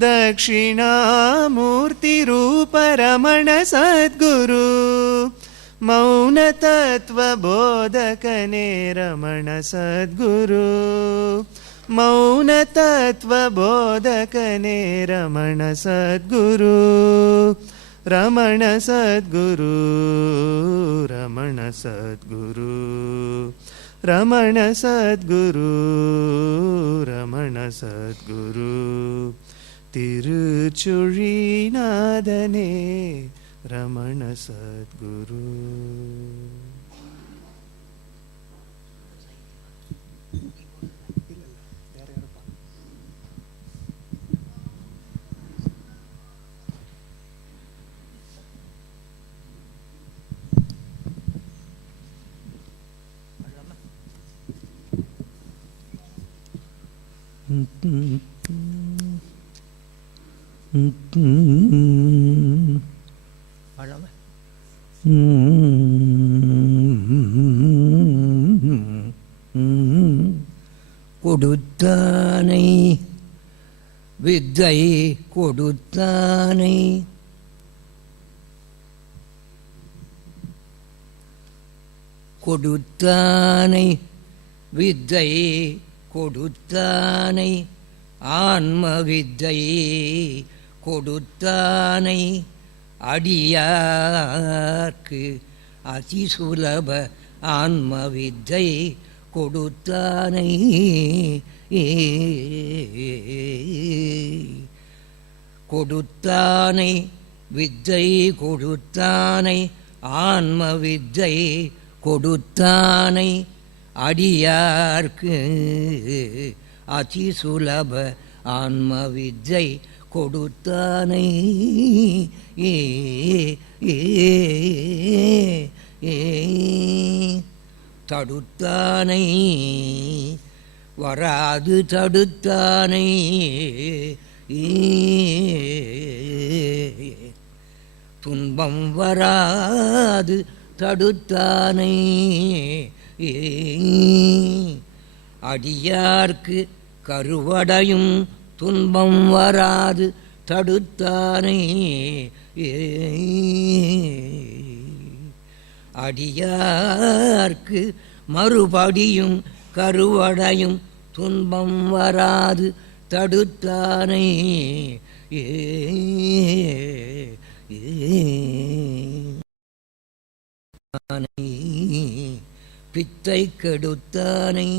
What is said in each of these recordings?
दक्षिणामूर्तिरूप रमण सद्गुरु मौनतत्त्वबोधकने रमण सद्गुरु मौनतत्त्वबोधकने रमण सद्गुरु रमण सद्गुरु रमण सद्गुरु रमण सद्गुरु रमण सद्गुरु तिरुचुळिनादने रमण सद्गुरु. கொடுத்தானை வித்தை கொடுத்தானை கொடுத்தானை வித்தை கொடுத்தானை ஆன்ம வித்தை கொடுத்தானை அடியார்க்கு அதிசுலப ஆன்ம வித்தை கொடுத்தானை கொடுத்தானை வித்தை கொடுத்தானை ஆன்ம வித்தை கொடுத்தானை அடியார்க்கு அதிசுலப ஆன்ம வித்தை கொடுத்தானை தடுத்தானை வராது தடுத்தானை துன்பம் வராது தடுத்தானை அடியார்க்கு கருவடையும் துன்பம் வராது தடுத்தானை அடியார்க்கு மறுபடியும் கருவடையும் துன்பம் வராது தடுத்தானை பித்தை கெடுத்தானை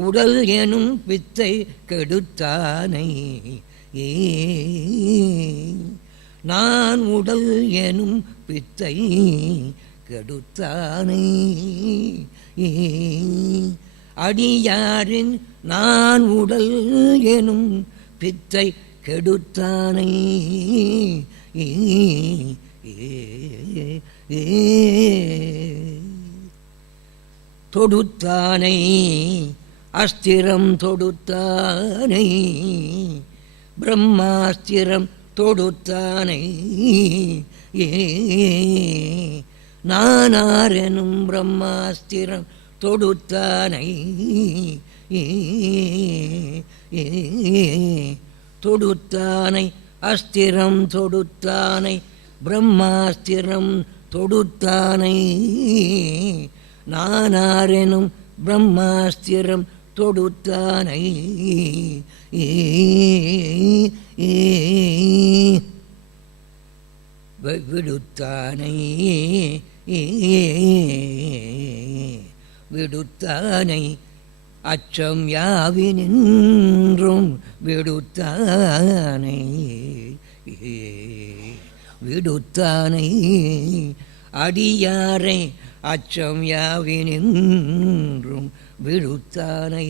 உடல் எனும் பித்தை கெடுத்தானை நான் உடல் எனும் பித்தை கெடுத்தானை அடியாரின் நான் உடல் எனும் பித்தை கெடுத்தானை தொடுத்தானை அஸ்திரம் தொடுத்தானை பிரம்மாஸ்திரம் தொடுத்தானை நானாரெனும் பிரம்மாஸ்திரம் தொடுத்தானை தொடுத்தானை அஸ்திரம் தொடுத்தானை பிரம்மாஸ்திரம் தொடுத்தானை நானாரெனும் பிரம்மாஸ்திரம் தொடுத்தானை விடுத்தானை விடுத்தானை அச்சம் யாவினின்றும் விடுத்தானை விடுத்தானை அடியாரை அச்சம் யாவினின்றும் விடுத்தானை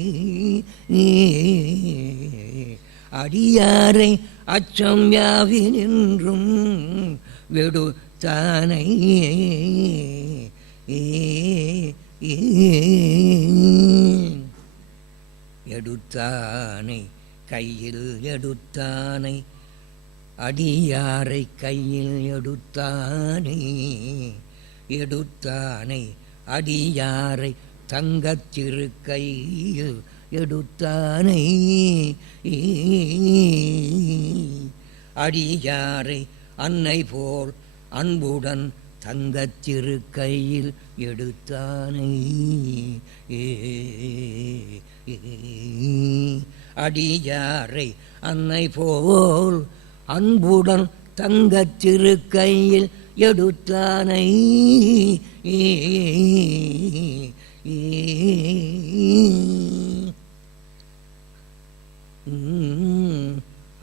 அடியாரை அச்சம் யாவினின்றும் விடுத்தானை எடுத்தானை கையில் எடுத்தானை அடியாரை கையில் எடுத்தானை எடுத்தானை அடியாரை தங்கத்திரு கையில் எடுத்தானை அடியாரை அன்னை போல் அன்புடன் தங்கத்திரு கையில் எடுத்தானை அடியாரை அன்னை போல் அன்புடன் தங்கத்திரு கையில் எடுத்தானை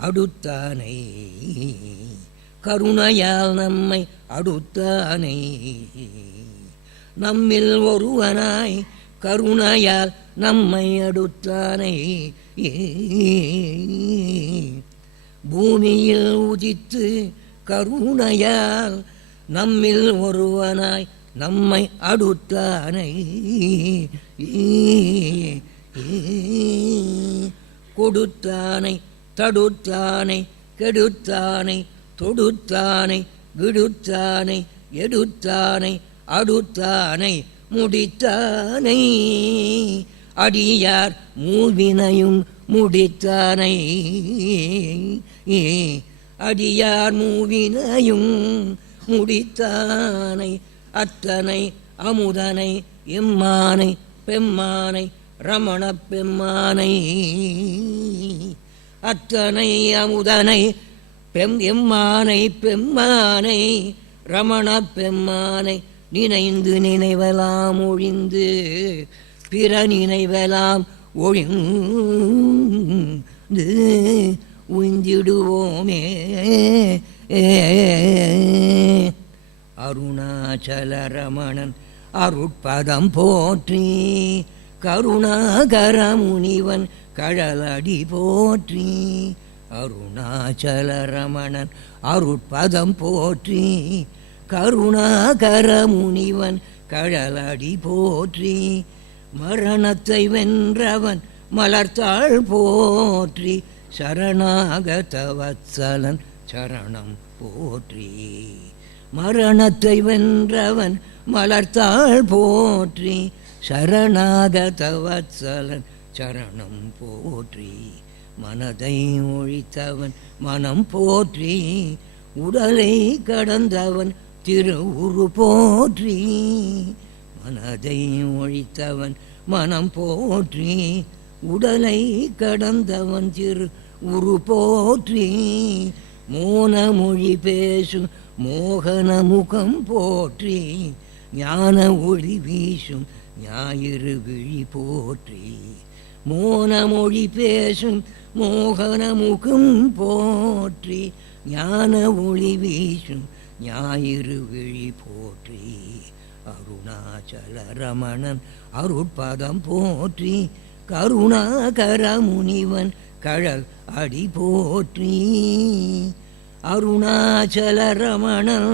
அடுத்தானை கருணையால் நம்மை அடுத்தானை நம்மில் ஒருவனாய் கருணையால் நம்மை அடுத்தானை பூமியில் உதித்து கருணையால் நம்மில் ஒருவனாய் நம்மை அடுத்தானை கொடுத்தானை தடுத்தானை கெடுத்தானை தொடுத்தானை விடுத்தானை எடுத்தானை அடுத்தானை முடித்தானை அடியார் மூவினையும் முடித்தானை அடியார் மூவினையும் முடித்தானை அத்தனை அமுதனை எம்மானை பெம்மானை ரமண பெம்மானை அத்தனை அமுதனை எம்மானை பெம்மானை ரமண பெம்மானை நினைந்து நினைவலாம் ஒழிந்து பிற நினைவலாம் ஒழிந்து உய்ந்திடுவோமே அருணாச்சல ரமணன் அருட்பதம் போற்றி கருணாகர முனிவன் கழலடி போற்றி அருணாச்சல ரமணன் அருட்பதம் போற்றி கருணாகர முனிவன் கழலடி போற்றி மரணத்தை வென்றவன் மலர்த்தாள் போற்றி சரணாகத வத்சலன் சரணம் போற்றி மரணத்தை வென்றவன் மலர்த்தாள் போற்றி சரணாகத வத்சலன் சரணம் போற்றி மனதை ஒழித்தவன் மனம் போற்றி உடலை கடந்தவன் திருவுரு போற்றி மனதை ஒழித்தவன் மனம் போற்றி உடலை கடந்தவன் திரு உரு போற்றி மோன மொழி பேசும் மோகன முகம் போற்றி ஞான ஒளி வீசும் ஞாயிறு விழி போற்றி மோன மொழி பேசும் மோகன முகம் போற்றி ஞான ஒளி வீசும் ஞாயிறு விழி போற்றி அருணாச்சல ரமணன் அருட்பதம் போற்றி கருணாகர முனிவன் கழல் அடி போற்றி அருணாச்சல ரமணன்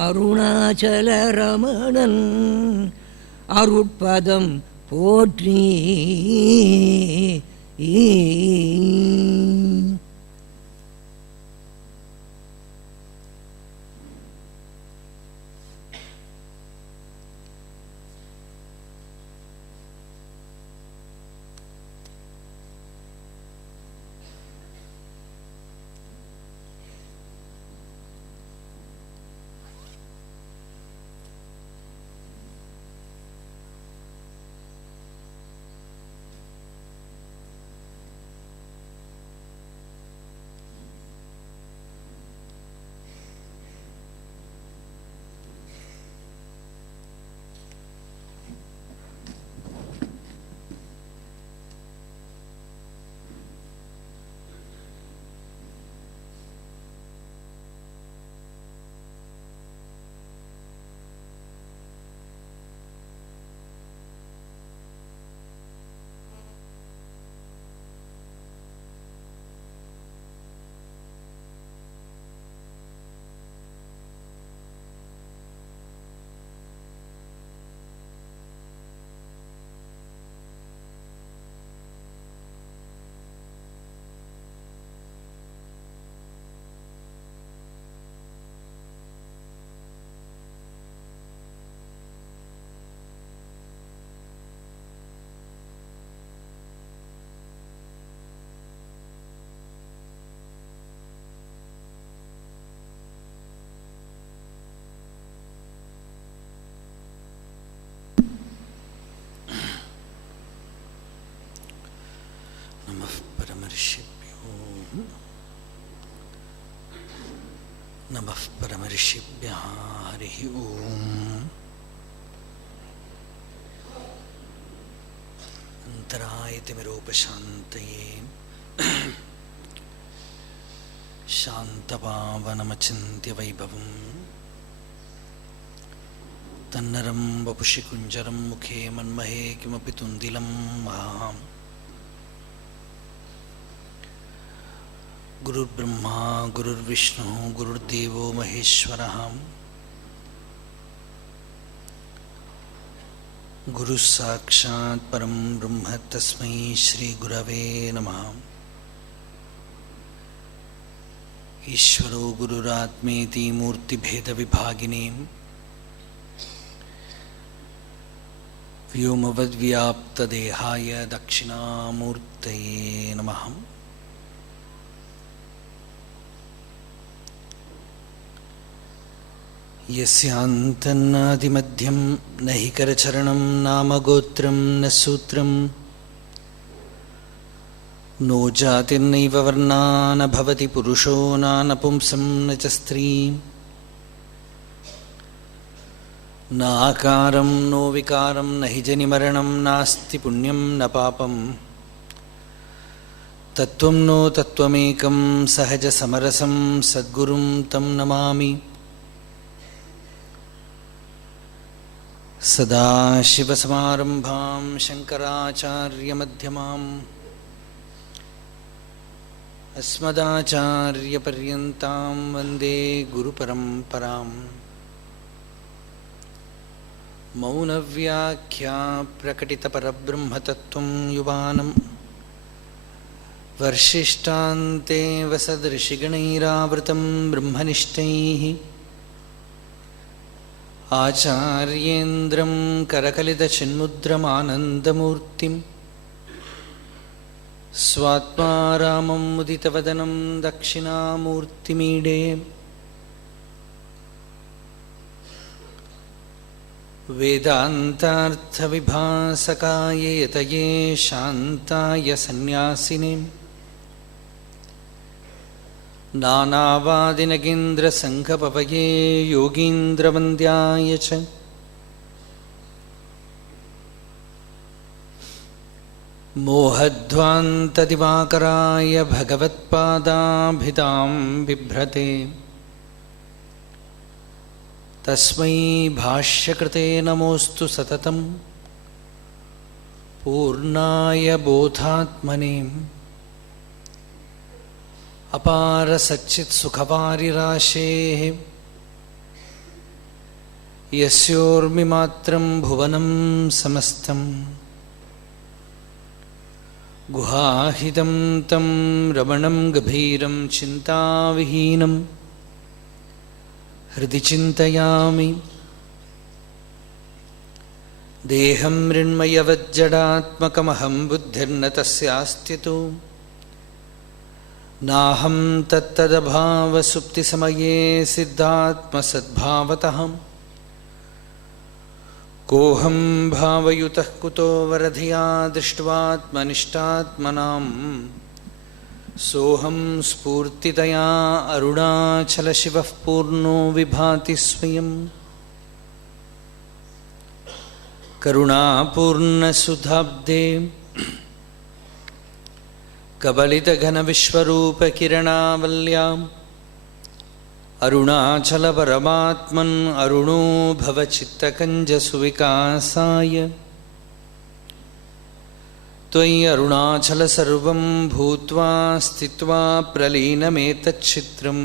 அருணாச்சல ரமணன் அருட்பதம் போற்றி नमः परमर्षिभ्यो नमः परमर्षिभ्यः हरिः ओम्। अन्तरायतिमिरोपशान्तये शान्तपावनमचिन्त्य वैभवम् तन्नरं वपुषि कुञ्जरं मुखे मन्महे किमपि तुन्दिलं वहाम्। गुरुर्ब्रह्मा गुरुर्विष्णुः गुरुर्देवो महेश्वरः गुरुः साक्षात् परं ब्रह्म तस्मै श्रीगुरवे नमः। ईश्वरो गुरुरात्मेति मूर्तिभेदविभागिने व्योमवद्व्याप्तदेहाय दक्षिणामूर्तये नमः। यस्यान्तन्नादिमध्यं न हि करचरणं नाम गोत्रं न सूत्रं नो जातिर्नैव वर्णा न भवति पुरुषो नानपुंसं न च स्त्रीं नाकारं नो विकारं न हि जनिमरणं नास्ति पुण्यं न पापं तत्त्वं नो तत्त्वमेकं सहजसमरसं सद्गुरुं तं नमामि। सदाशिवसमारम्भां शङ्कराचार्यमध्यमाम् अस्मदाचार्यपर्यन्तां वन्दे गुरुपरम्पराम्। मौनव्याख्या प्रकटितपरब्रह्मतत्त्वं युवानं वर्षिष्ठान्ते वसदृषिगणैरावृतं ब्रह्मनिष्ठैः आचार्येन्द्रं करकलितचिन्मुद्रमानन्दमूर्तिं स्वात्मा रामं मुदितवदनं दक्षिणामूर्तिमीडे। वेदान्तार्थविभासकाय यतये शान्ताय सन्न्यासिने नानावादिनगेन्द्रसङ्घपवये योगीन्द्रवन्द्याय च मोहध्वान्तदिवाकराय भगवत्पादाभिधां बिभ्रते तस्मै भाष्यकृते नमोऽस्तु सततं पूर्णाय बोधात्मने। अपार सच्चित्सुखवारिराशेः यस्योर्मिमात्रं भुवनं समस्तं गुहाहितं तं रमणं गभीरं चिन्ताविहीनं हृदि चिन्तयामि। देहं मृण्मयवज्जडात्मकमहं बुद्धिर्न तस्यास्त्यतो नाहं तत्तदभावसुप्तिसमये सिद्धात्मसद्भावतः कोऽहं भावयुतः कुतो वरधिया दृष्ट्वात्मनिष्टात्मनां सोऽहं स्फूर्तितया अरुणाचलशिवः पूर्णो विभाति स्वयं। करुणापूर्णसुधाब्दे कबलितघनविश्वरूपकिरणावल्याम् अरुणाचलपरमात्मन् अरुणो भवचित्तकञ्जसुविकासाय त्वयि अरुणाचल सर्वं भूत्वा स्थित्वा प्रलीनमेतच्छित्रम्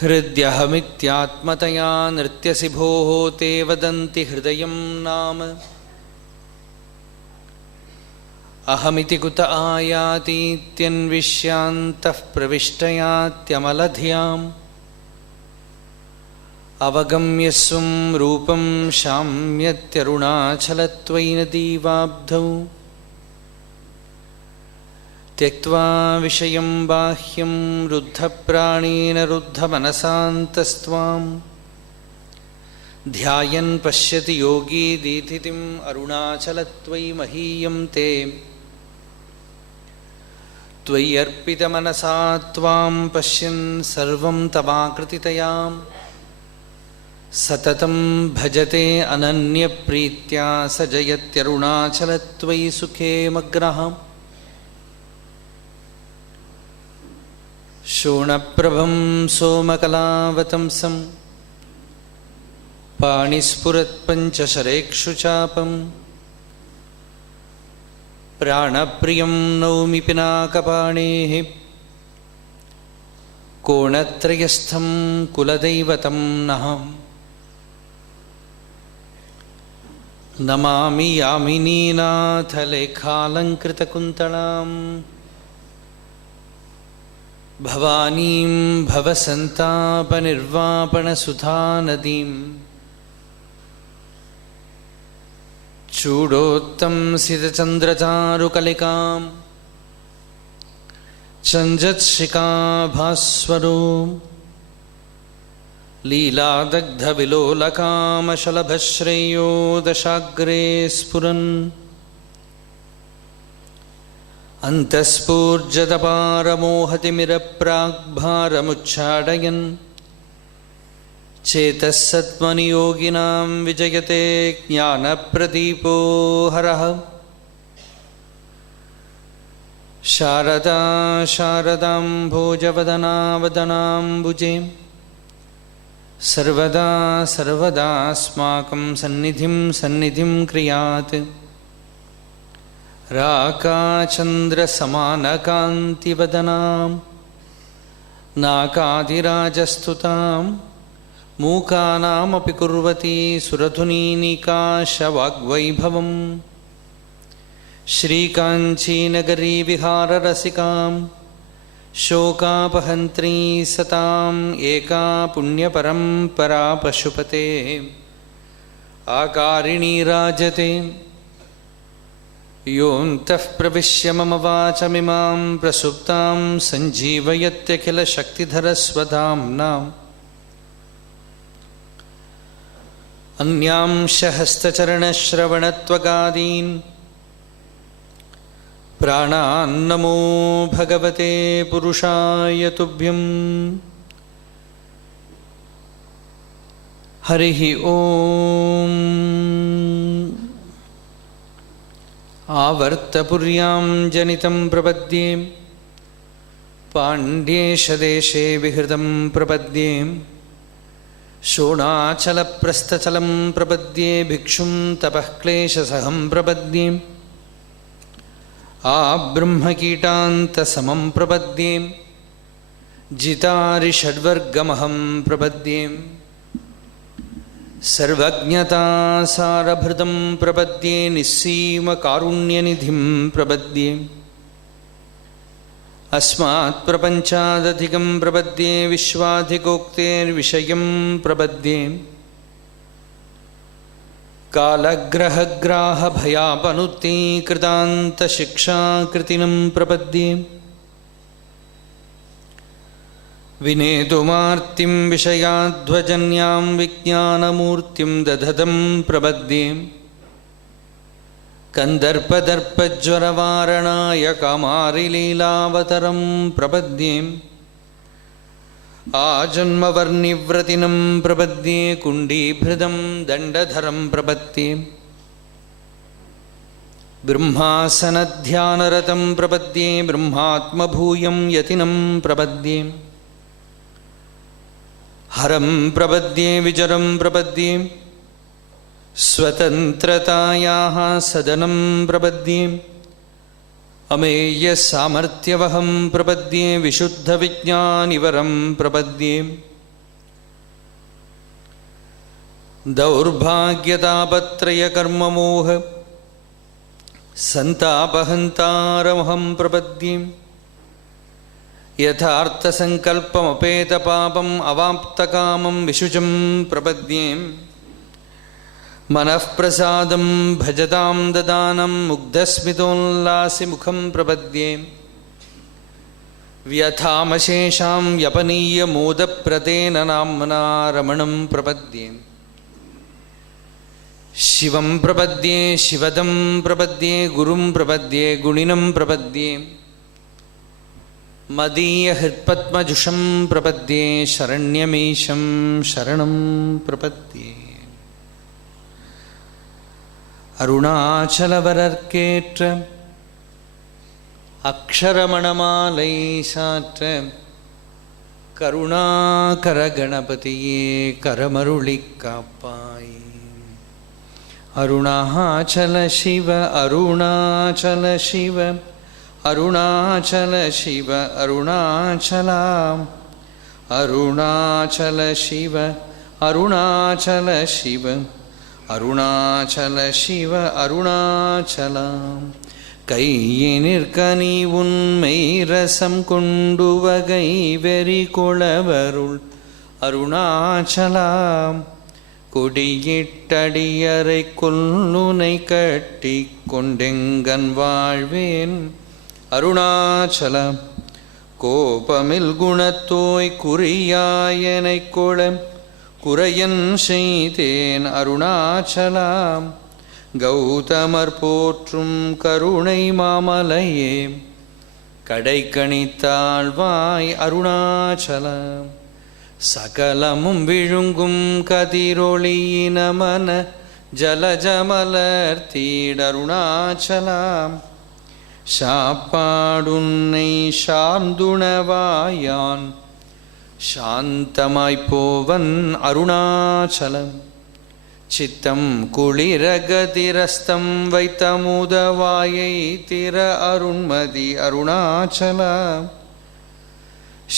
हृद्यहमित्यात्मतया नृत्यसि भोः ते वदन्ति हृदयं नाम अहमिति कुत आयातीत्यन्विष्यान्तः प्रविष्टयात्यमलधियाम् अवगम्य स्वं रूपं शाम्यत्यरुणाचलत्वयि नदीवाब्धौ त्यक्त्वा विषयं बाह्यं रुद्धप्राणेन रुद्धमनसान्तस्त्वां ध्यायन् पश्यति योगी दीधितिम् अरुणाचलत्वयि महीयं ते त्वयि अर्पितमनसा त्वां पश्यन् सर्वं तवाकृतितयां सततं भजते अनन्यप्रीत्या स जयत्यरुणाचलत्वयि सुखे मग्नः शोणप्रभं सोमकलावतंसं पाणिस्फुरत्पञ्चशरेक्षुचापं प्राणप्रियं नौमि पिनाकपाणेः कोणत्रयस्थं कुलदैवतं नः नमामि यामिनीनाथलेखालङ्कृतकुन्तलां भवानीं भवसन्तापनिर्वापणसुधानदीं चूडोत्तंसितचन्द्रचारुकलिकां चञ्जत्शिखाभास्वरो लीलादग्धविलोलकामशलभश्रेयो दशाग्रे स्फुरन् अन्तःस्फूर्जतपारमोहतिमिरप्राग्भारमुच्चाटयन् चेतः सत्मनियोगिनां विजयते ज्ञानप्रदीपो हरः शारदा शारदाम्भोजवदनावदनाम्बुजे सर्वदा सर्वदास्माकं सन्निधिं क्रियात् राकाचन्द्रसमानकान्तिवदनां नाकादिराजस्तुतां मूकानामपि कुर्वती सुरधुनीनिकाशवाग्वैभवम् श्रीकाञ्चीनगरी विहाररसिकां शोकापहन्त्री सताम् एका पुण्यपरम्परा पशुपतेः आकारिणी राजते योऽन्तः प्रविश्य मम वाचमिमां प्रसुप्तां सञ्जीवयत्यखिलशक्तिधरस्वधाम्नाम् अन्यांशहस्तचरणश्रवणत्वगादीन् प्राणान्नमो भगवते पुरुषाय तुभ्यं हरिः ॐ आवर्तपुर्यां जनितं प्रपद्ये पाण्ड्येशदेशे विहृतं प्रपद्ये शोणाचलप्रस्थचलं प्रपद्ये भिक्षुं तपःक्लेशसहं प्रपद्ये आब्रह्मकीटान्तसमं प्रपद्ये जितारिषड्वर्गमहं प्रपद्ये सर्वज्ञतासारभृतं प्रपद्ये निस्सीमकारुण्यनिधिं प्रपद्ये अस्मात्प्रपञ्चादधिकं प्रपद्ये विश्वाधिकोक्तेर्विषयं प्रपद्ये कालग्रहग्राहभयापनुत्तीकृतान्तशिक्षाकृतिनं प्रपद्ये विनेतुमार्तिं विषयाध्वजन्यां विज्ञानमूर्तिं दधतं प्रपद्ये कन्दर्पदर्पज्वरवारणाय कामारिलीलावतरं प्रपद्ये आजन्मवर्निव्रतिनं प्रपद्ये कुण्डीभृतं दण्डधरं प्रपद्ये ब्रह्मासनध्यानरतं प्रपद्ये ब्रह्मात्मभूयं यतिनं प्रपद्ये हरं प्रपद्ये विजरं प्रपद्ये स्वतन्त्रतायाः सदनं प्रपद्ये अमेयसामर्थ्यवहं प्रपद्ये विशुद्धविज्ञानिवरं प्रपद्ये दौर्भाग्यतापत्रयकर्ममोह सन्तापहन्तारमहं प्रपद्ये यथार्थसङ्कल्पमपेतपापम् अवाप्तकामं विशुचं प्रपद्ये मनःप्रसादं भजतां ददानं मुग्धस्मितोल्लासिमुखं प्रपद्ये व्यथामशेषां व्यपनीयमोदप्रतेन नाम्ना रमणं प्रपद्ये शिवं प्रपद्ये शिवदं प्रपद्ये गुरुं प्रपद्ये गुणिनं प्रपद्ये मदीयहृत्पद्मजुषं प्रपद्ये शरण्यमीशं शरणं प्रपद्ये अरुणाचलवरर्केற்ற अक्षरमणमालै साற்ற करुणाकरगणपतिये करमरुळिக் काप्पाय अरुणाचल शिव अरुणाचल शिव अरुणाचल शिव अरुणाचला अरुणाचल शिव अरुणाचल शिव अरुणाचल शिव अरुणाचला கையினிற்கனி உண்மை ரசம் கொண்டு வகை வெறி கொளவருள் அருணாச்சலாம் கொடியிட்டடியரை கொல்லுனை கட்டி கொண்டெங்கன் வாழ்வேன் அருணாச்சலம் கோபமில் குணத்தோய் குறியாயனை கொள குறையன் செய்தேன் அருணாச்சலாம் கௌதமர் போற்றும் கருணை மாமலையே கடைக்கணித்தாழ்வாய் அருணாச்சலம் சகலமும் விழுங்கும் கதிரொளியினமன ஜலஜமலர் தீடருணாச்சலாம் சாப்பாடுன்னை சார்ந்துணவாயான் சாந்தமாய்ப்போவன் அருணாச்சலம் சித்தம் குளிரகதிரஸ்தம் வைத்தமுதவாயை திற அருண்மதி அருணாச்சலம்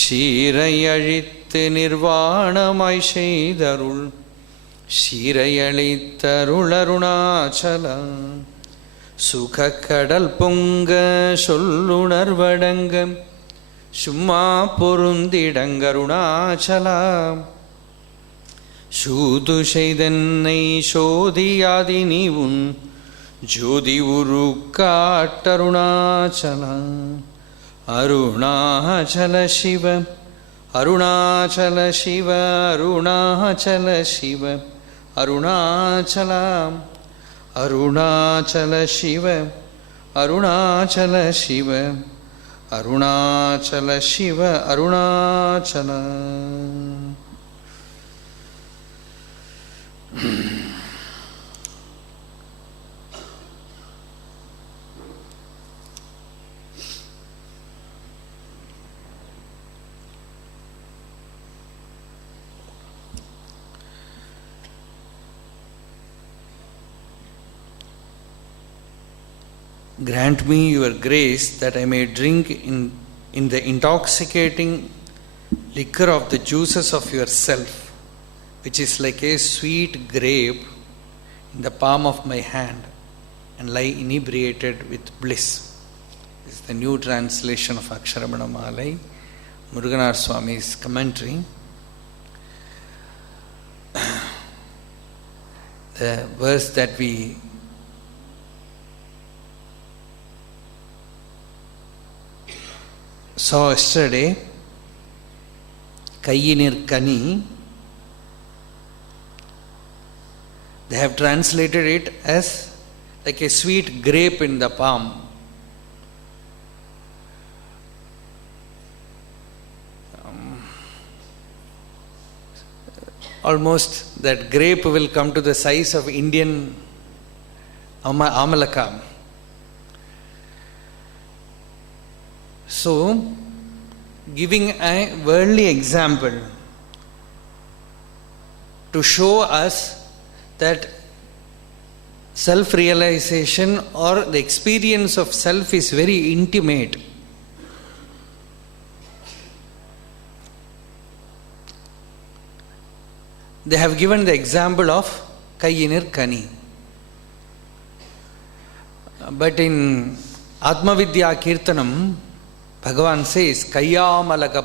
சீரையழித்து நிர்வாணமாய் செய்தருள் சீரையளித்தருள் அருணாச்சலம் சுகக்கடல் பொங்க சொல்லுணர்வடங்க சும்மா பொருந்திடங்கருணாச்சலம் சூது செய்தென்னை சோதியாதி நீ உன் ஜோதி உரு காட்டருணாச்சலம் அருணாச்சல சிவ அருணாச்சல சிவ அருணாச்சல சிவ அருணாச்சலம் அருணாச்சல சிவ அருணாச்சல சிவ அருணாச்சல சிவ Arunachalam. Grant me your grace that I may drink in the intoxicating liquor of the juices of yourself, which is like a sweet grape in the palm of my hand, and lie inebriated with bliss. This is the new translation of Aksharamanamalai, Muruganar Swami's commentary. The verse that we saw yesterday, Kayyinirkani, they have translated it as like a sweet grape in the palm. Almost that grape will come to the size of Indian amalaka. So, giving a worldly example to show us that self-realization or the experience of self is very intimate. They have given the example of Kayyinirkani. But in Atmavidya Kirtanam, Bhagavan says, Kayyamalaga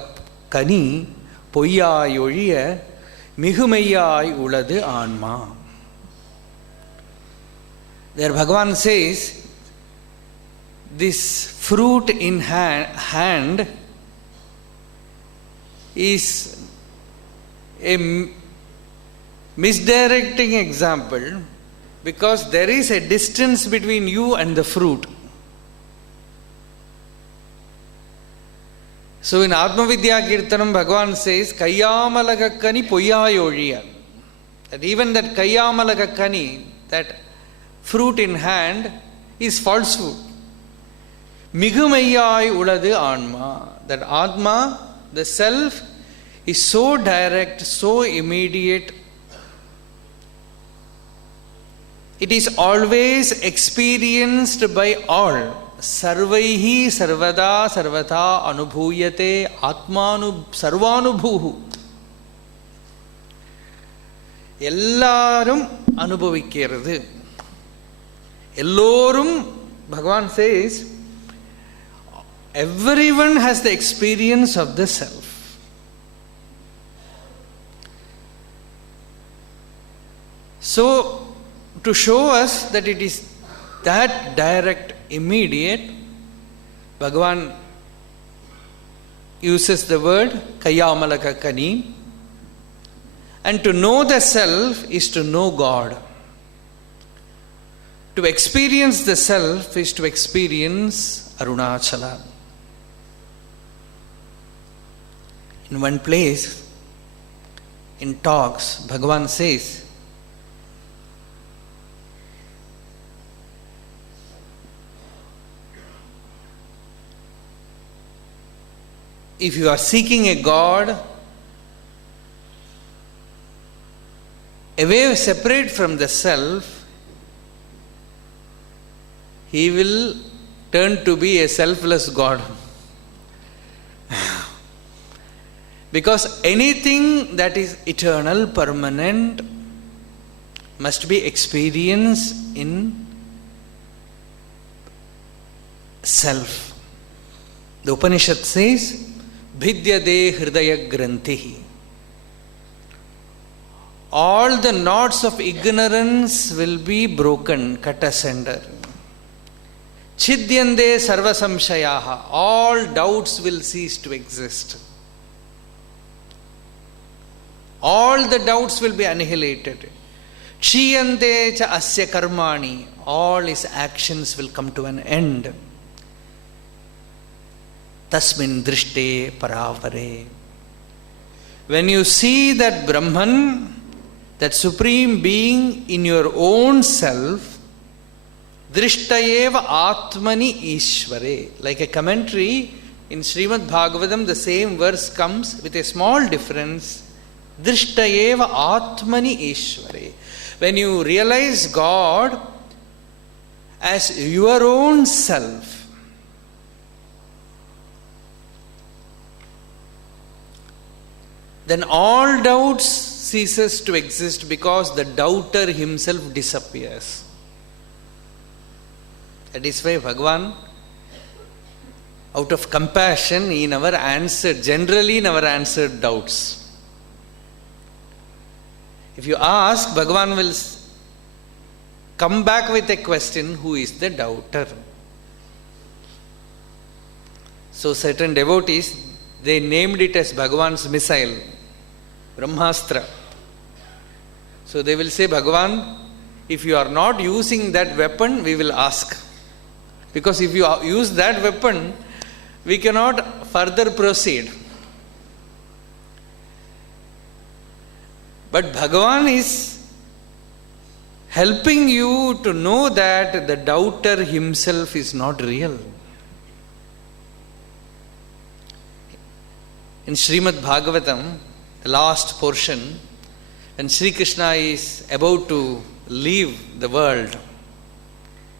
kani பொய்யாய் ஒழிய மிகுமையாய் உளது ஆன்மா. There Bhagavan says, this fruit in hand is a misdirecting example Because there is a distance between you and the fruit. So in Atmavidya Kirtanam, Bhagavan says, Kayyamalagakkani poyyayozhiya. That even that Kayyamalagakkani, that fruit in hand, is falsehood. Migumayyai uladu Anma. That Atma, the self, is so direct, so immediate. It is always experienced by all. Sarvaihi sarvada sarvata anubhuyate atmanu sarvanubhuhu. Ellarum anubhavikkirathu. Ellorum, Bhagavan says, everyone has the experience of the self. So, to show us that it is that direct, immediate, Bhagavan uses the word Kayyamalagakkani. And to know the self is to know God. To experience the self is to experience Arunachala. In one place, in talks, Bhagavan says, if you are seeking a God away, separate from the self, he will turn to be a selfless God. Because anything that is eternal, permanent, must be experienced in self. The Upanishad says, Bhidyade hridaya grantihi. All the knots of ignorance will be broken, cut asunder. Chidyande sarva samshayaha. All doubts will cease to exist. All the doubts will be annihilated. Chiyante cha asya karmani. All his actions will come to an end. Tasmin drishte paravare. When you see that Brahman, that supreme being in your own self, drishtayeva atmani ishvare. Like a commentary in Srimad Bhagavatam, the same verse comes with a small difference. Drishtayeva atmani ishvare. When you realize God as your own self, then all doubts ceases to exist, because the doubter himself disappears. That is why Bhagavan, out of compassion, he generally never answered doubts. If you ask, Bhagavan will come back with a question, who is the doubter? So certain devotees, they named it as Bhagavan's missile, Brahmastra. So they will say, Bhagavan, if you are not using that weapon, we will ask. Because if you use that weapon, we cannot further proceed. But Bhagavan is helping you to know that the doubter himself is not real. In Srimad Bhagavatam, the last portion, when Sri Krishna is about to leave the world,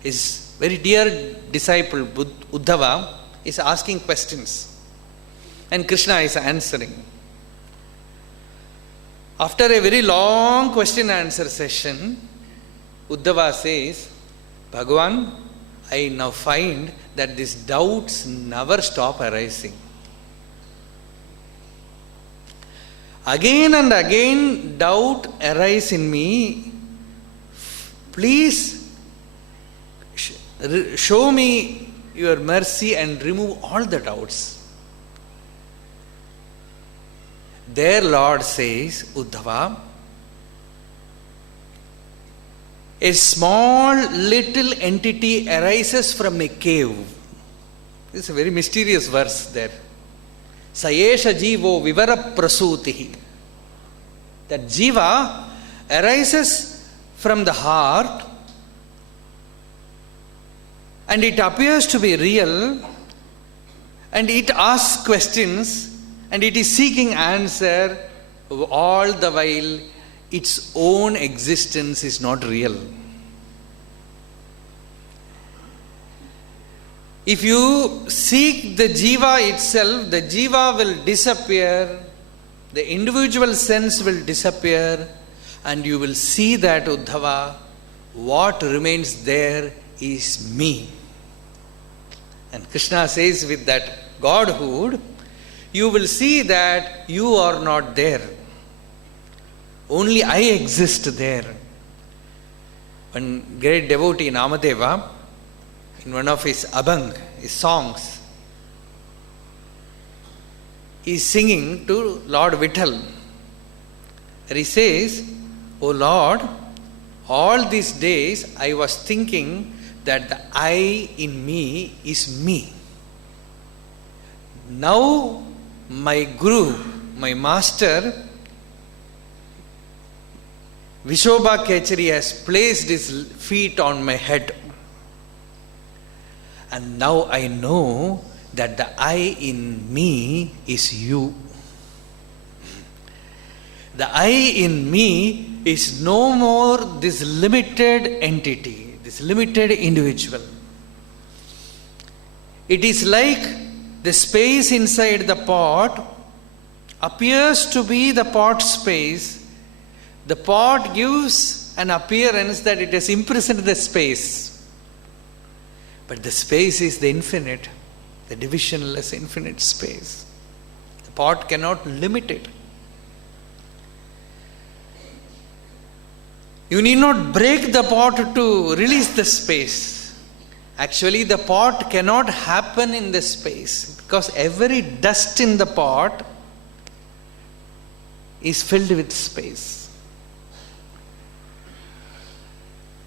his very dear disciple Uddhava is asking questions, and Krishna is answering. After a very long question answer session, Uddhava says, Bhagavan, I now find that these doubts never stop arising. Again and again doubt arises in me. Please show me your mercy and remove all the doubts. Their Lord says, Uddhava, a small little entity arises from a cave. This is a very mysterious verse there. Sayesha jivo vivara prasutihi. That jiva arises from the heart and it appears to be real and it asks questions and it is seeking answer all the while its own existence is not real. If you seek the jiva itself, the jiva will disappear, the individual sense will disappear, and you will see that, Uddhava, what remains there is me. And Krishna says with that Godhood, you will see that you are not there. Only I exist there. One great devotee, Namadeva, in one of his abhang, his songs, he is singing to Lord Vitthal. He says, "O Lord, all these days I was thinking that the I in me is me. Now my Guru, my Master, Vishobha Kechari has placed his feet on my head. And now I know that the I in me is you. The I in me is no more this limited entity, this limited individual. It is like the space inside the pot appears to be the pot space. The pot gives an appearance that it has imprisoned the space. But the space is the infinite, the divisionless infinite space. The pot cannot limit it. You need not break the pot to release the space. Actually, the pot cannot happen in the space because every dust in the pot is filled with space.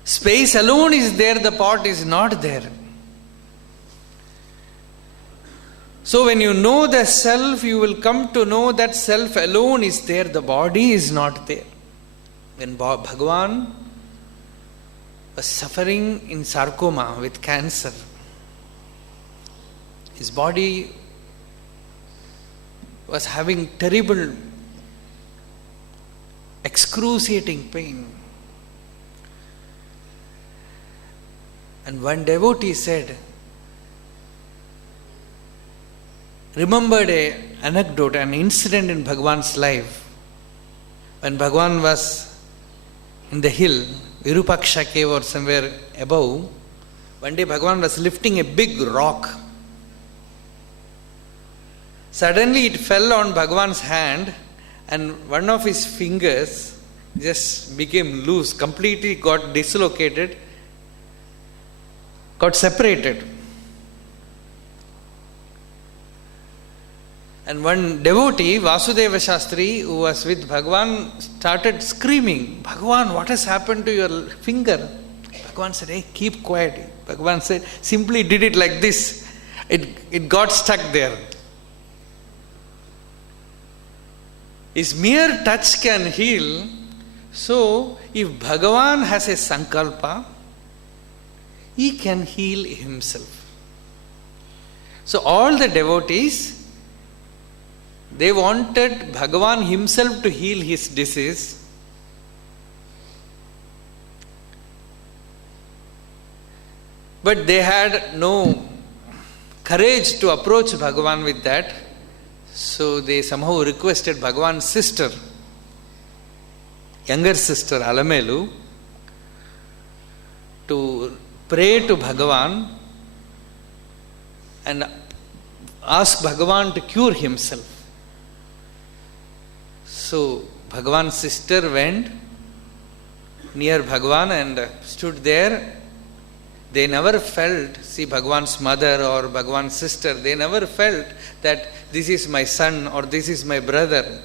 Space alone is there, the pot is not there. So when you know the self, you will come to know that self alone is there, the body is not there. When Bhagavan was suffering in sarcoma with cancer, his body was having terrible, excruciating pain. And one devotee said, remembered an anecdote, an incident in Bhagavan's life. When Bhagavan was in the hill, Virupaksha cave or somewhere above, one day Bhagavan was lifting a big rock. Suddenly it fell on Bhagavan's hand and one of his fingers just became loose, completely got dislocated, got separated. And one devotee, Vasudeva Shastri, who was with Bhagavan, started screaming, "Bhagavan, what has happened to your finger?" Bhagavan said, "Hey, keep quiet." Bhagavan said, "Simply did it like this. It got stuck there." His mere touch can heal. So, if Bhagavan has a sankalpa, he can heal himself. So, all the devotees, they wanted Bhagavan himself to heal his disease. But they had no courage to approach Bhagavan with that. So they somehow requested Bhagavan's sister, younger sister Alamelu, to pray to Bhagavan and ask Bhagavan to cure himself. So Bhagavan's sister went near Bhagavan and stood there. They never felt, see Bhagavan's mother or Bhagavan's sister, they never felt that this is my son or this is my brother.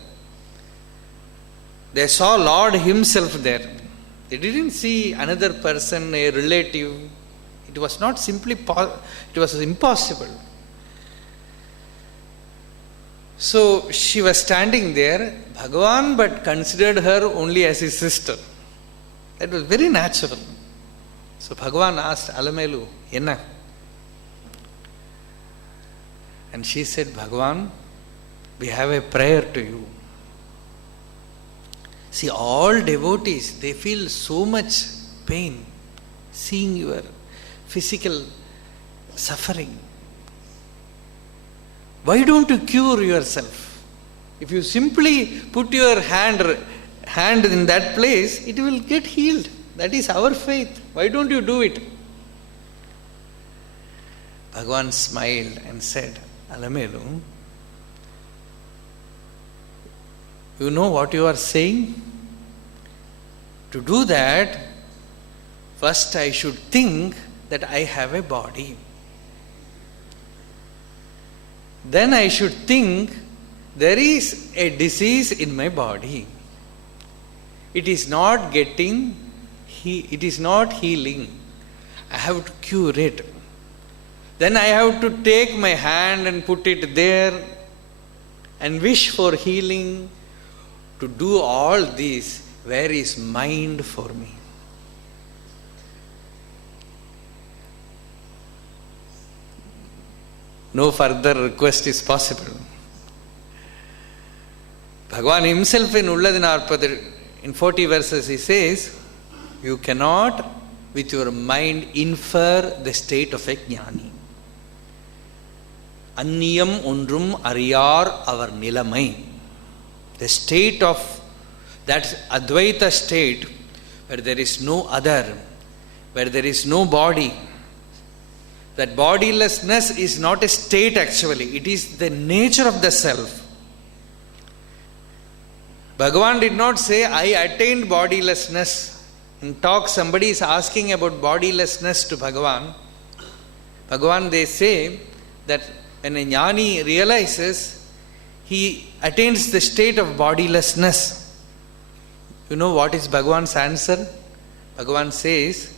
They saw Lord himself there. They didn't see another person, a relative. It was not simply, it was impossible. So she was standing there, Bhagavan but considered her only as his sister. That was very natural. So Bhagavan asked Alamelu, Enna? And she said, Bhagavan, we have a prayer to you. See, all devotees, they feel so much pain seeing your physical suffering. Why don't you cure yourself? If you simply put your hand in that place, it will get healed. That is our faith. Why don't you do it? Bhagavan smiled and said, Alamelu, you know what you are saying? To do that, first I should think that I have a body. Then I should think there is a disease in my body. It is not healing. I have to cure it. Then I have to take my hand and put it there and wish for healing. To do all this, where is mind for me? No further request is possible. Bhagavan himself in Ulladinarpad, in 40 verses, he says, you cannot with your mind infer the state of a jnani. Anniyam ondrum ariyar our nilamai. The state of that Advaita state where there is no other, where there is no body. That bodilessness is not a state actually, it is the nature of the self. Bhagavan did not say, I attained bodilessness. In talk, somebody is asking about bodilessness to Bhagavan. Bhagavan, they say that when a jnani realizes, he attains the state of bodilessness. You know what is Bhagavan's answer? Bhagavan says,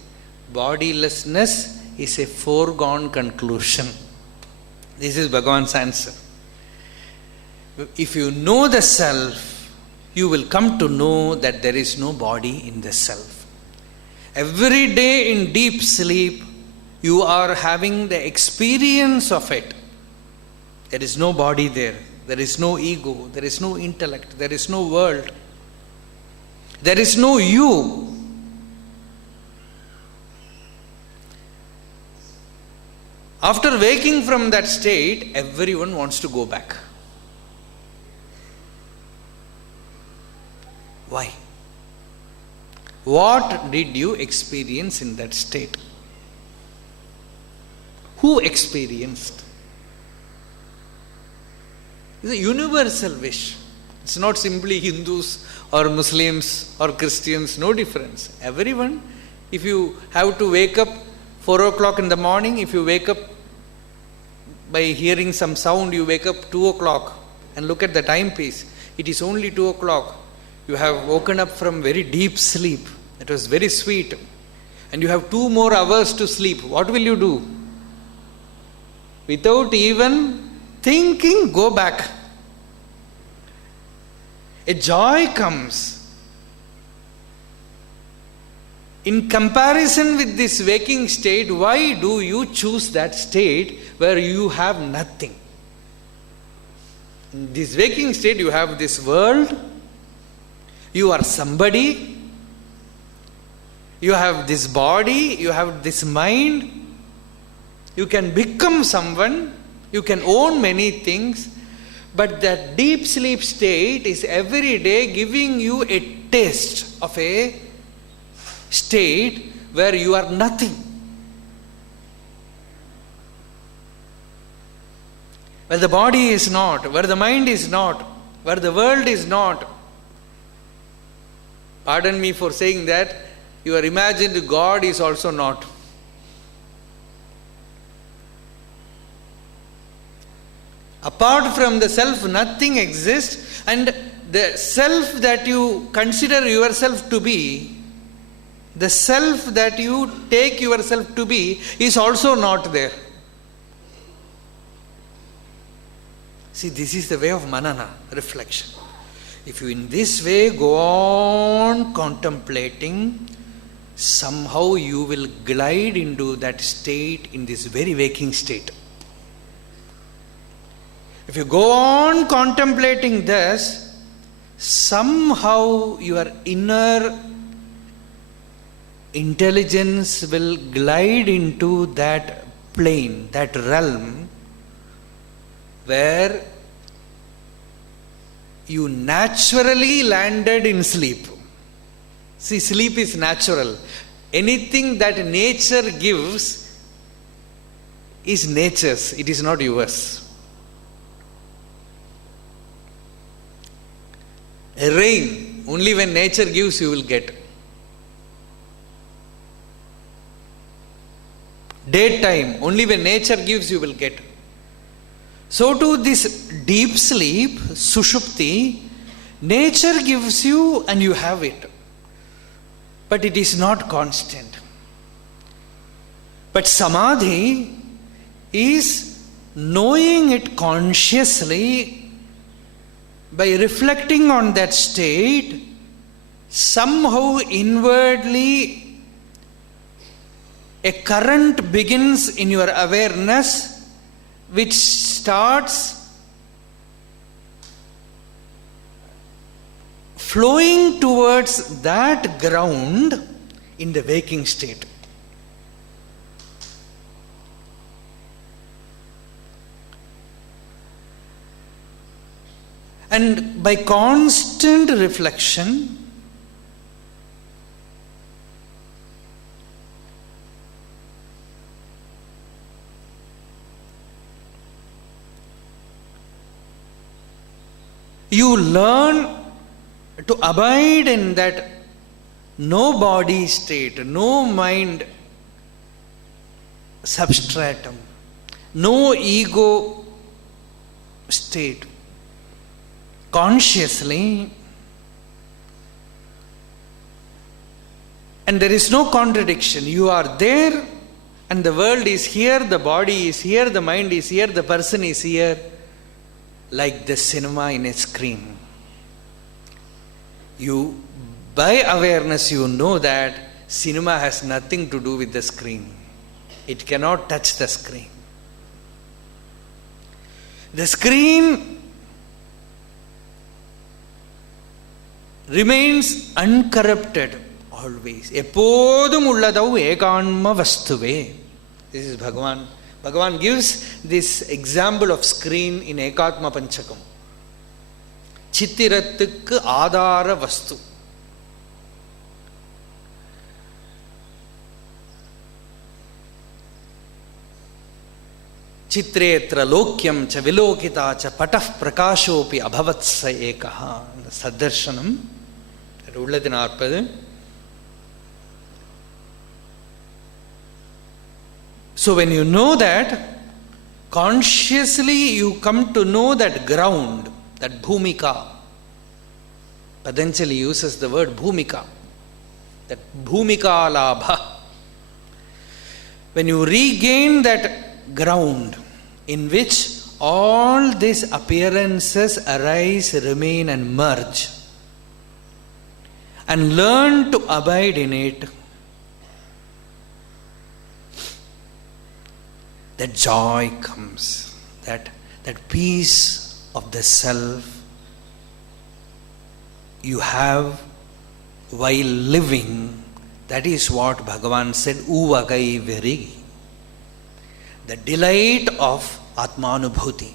bodilessness is a foregone conclusion. This is Bhagavan's answer. If you know the self, you will come to know that there is no body in the self. Every day in deep sleep, you are having the experience of it. There is no body there. There is no ego. There is no intellect. There is no world. There is no you. After waking from that state, everyone wants to go back. Why? What did you experience in that state? Who experienced? It's a universal wish. It's not simply Hindus or Muslims or Christians, no difference. Everyone, if you have to wake up 4 o'clock in the morning, if you wake up by hearing some sound, you wake up 2 o'clock and look at the timepiece. It is only 2 o'clock. You have woken up from very deep sleep. It was very sweet. And you have 2 more hours to sleep. What will you do? Without even thinking, go back. A joy comes. In comparison with this waking state, why do you choose that state where you have nothing? In this waking state, you have this world, you are somebody, you have this body, you have this mind, you can become someone, you can own many things, but that deep sleep state is every day giving you a taste of a state where you are nothing. Where the body is not, where the mind is not, where the world is not. Pardon me for saying that, your imagined God is also not. Apart from the self, nothing exists, and the self that you consider yourself to be The self that you take yourself to be is also not there. See, this is the way of manana, reflection. If you in this way go on contemplating, somehow you will glide into that state, in this very waking state. If you go on contemplating this, somehow your inner intelligence will glide into that plane, that realm, where you naturally landed in sleep. See, sleep is natural. Anything that nature gives is nature's, it is not yours. A rain, only when nature gives you will get. Daytime, only when nature gives you will get. So to this deep sleep, sushupti, nature gives you and you have it. But it is not constant. But samadhi is knowing it consciously by reflecting on that state, somehow inwardly a current begins in your awareness which starts flowing towards that ground in the waking state. And by constant reflection, you learn to abide in that no body state, no mind substratum, no ego state. Consciously, and there is no contradiction. You are there, and the world is here, the body is here, the mind is here, the person is here, like the cinema in a screen. You, by awareness, you know that cinema has nothing to do with the screen. It cannot touch the screen. The screen remains uncorrupted always. Epodum ulladau ekanma vastuve. This is Bhagavan. Bhagavan gives this example of screen in Ekatma Panchakam. Chittirattukku adhara vastu. Chitretra lokyam cha vilokita cha patah prakashopi abhavatsa ekaha. Saddarshanam. So when you know that, consciously you come to know that ground, that bhumika. Patanjali uses the word bhumika, that bhumika labha. When you regain that ground in which all these appearances arise, remain and merge, and learn to abide in it, that joy comes, that peace of the self you have while living. That is what Bhagavan said, uvagai veri, the delight of Atmanubhuti.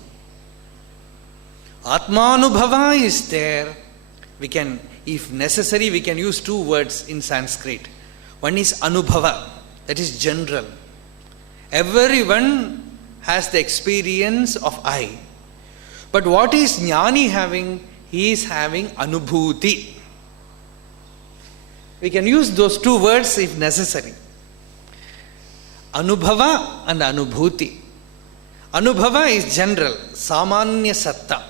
Atmanubhava is there. We can, if necessary, we can use two words in Sanskrit. One is Anubhava, that is general. Everyone has the experience of I. But what is Jnani having? He is having Anubhuti. We can use those two words if necessary. Anubhava and Anubhuti. Anubhava is general, Samanya Satta.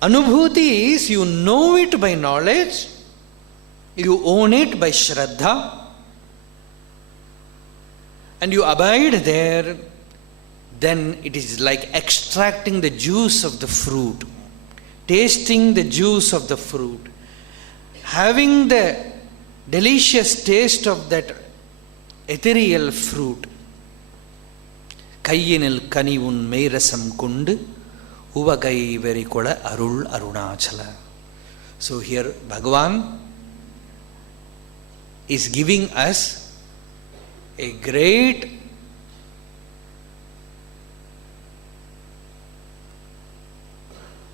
Anubhuti is you know it by knowledge, you own it by Shraddha, and you abide there, then it is like extracting the juice of the fruit, tasting the juice of the fruit, having the delicious taste of that ethereal fruit. Kayyinil kani un meirasam kundu uvagai verikola arul arunachala. So here Bhagavan is giving us a great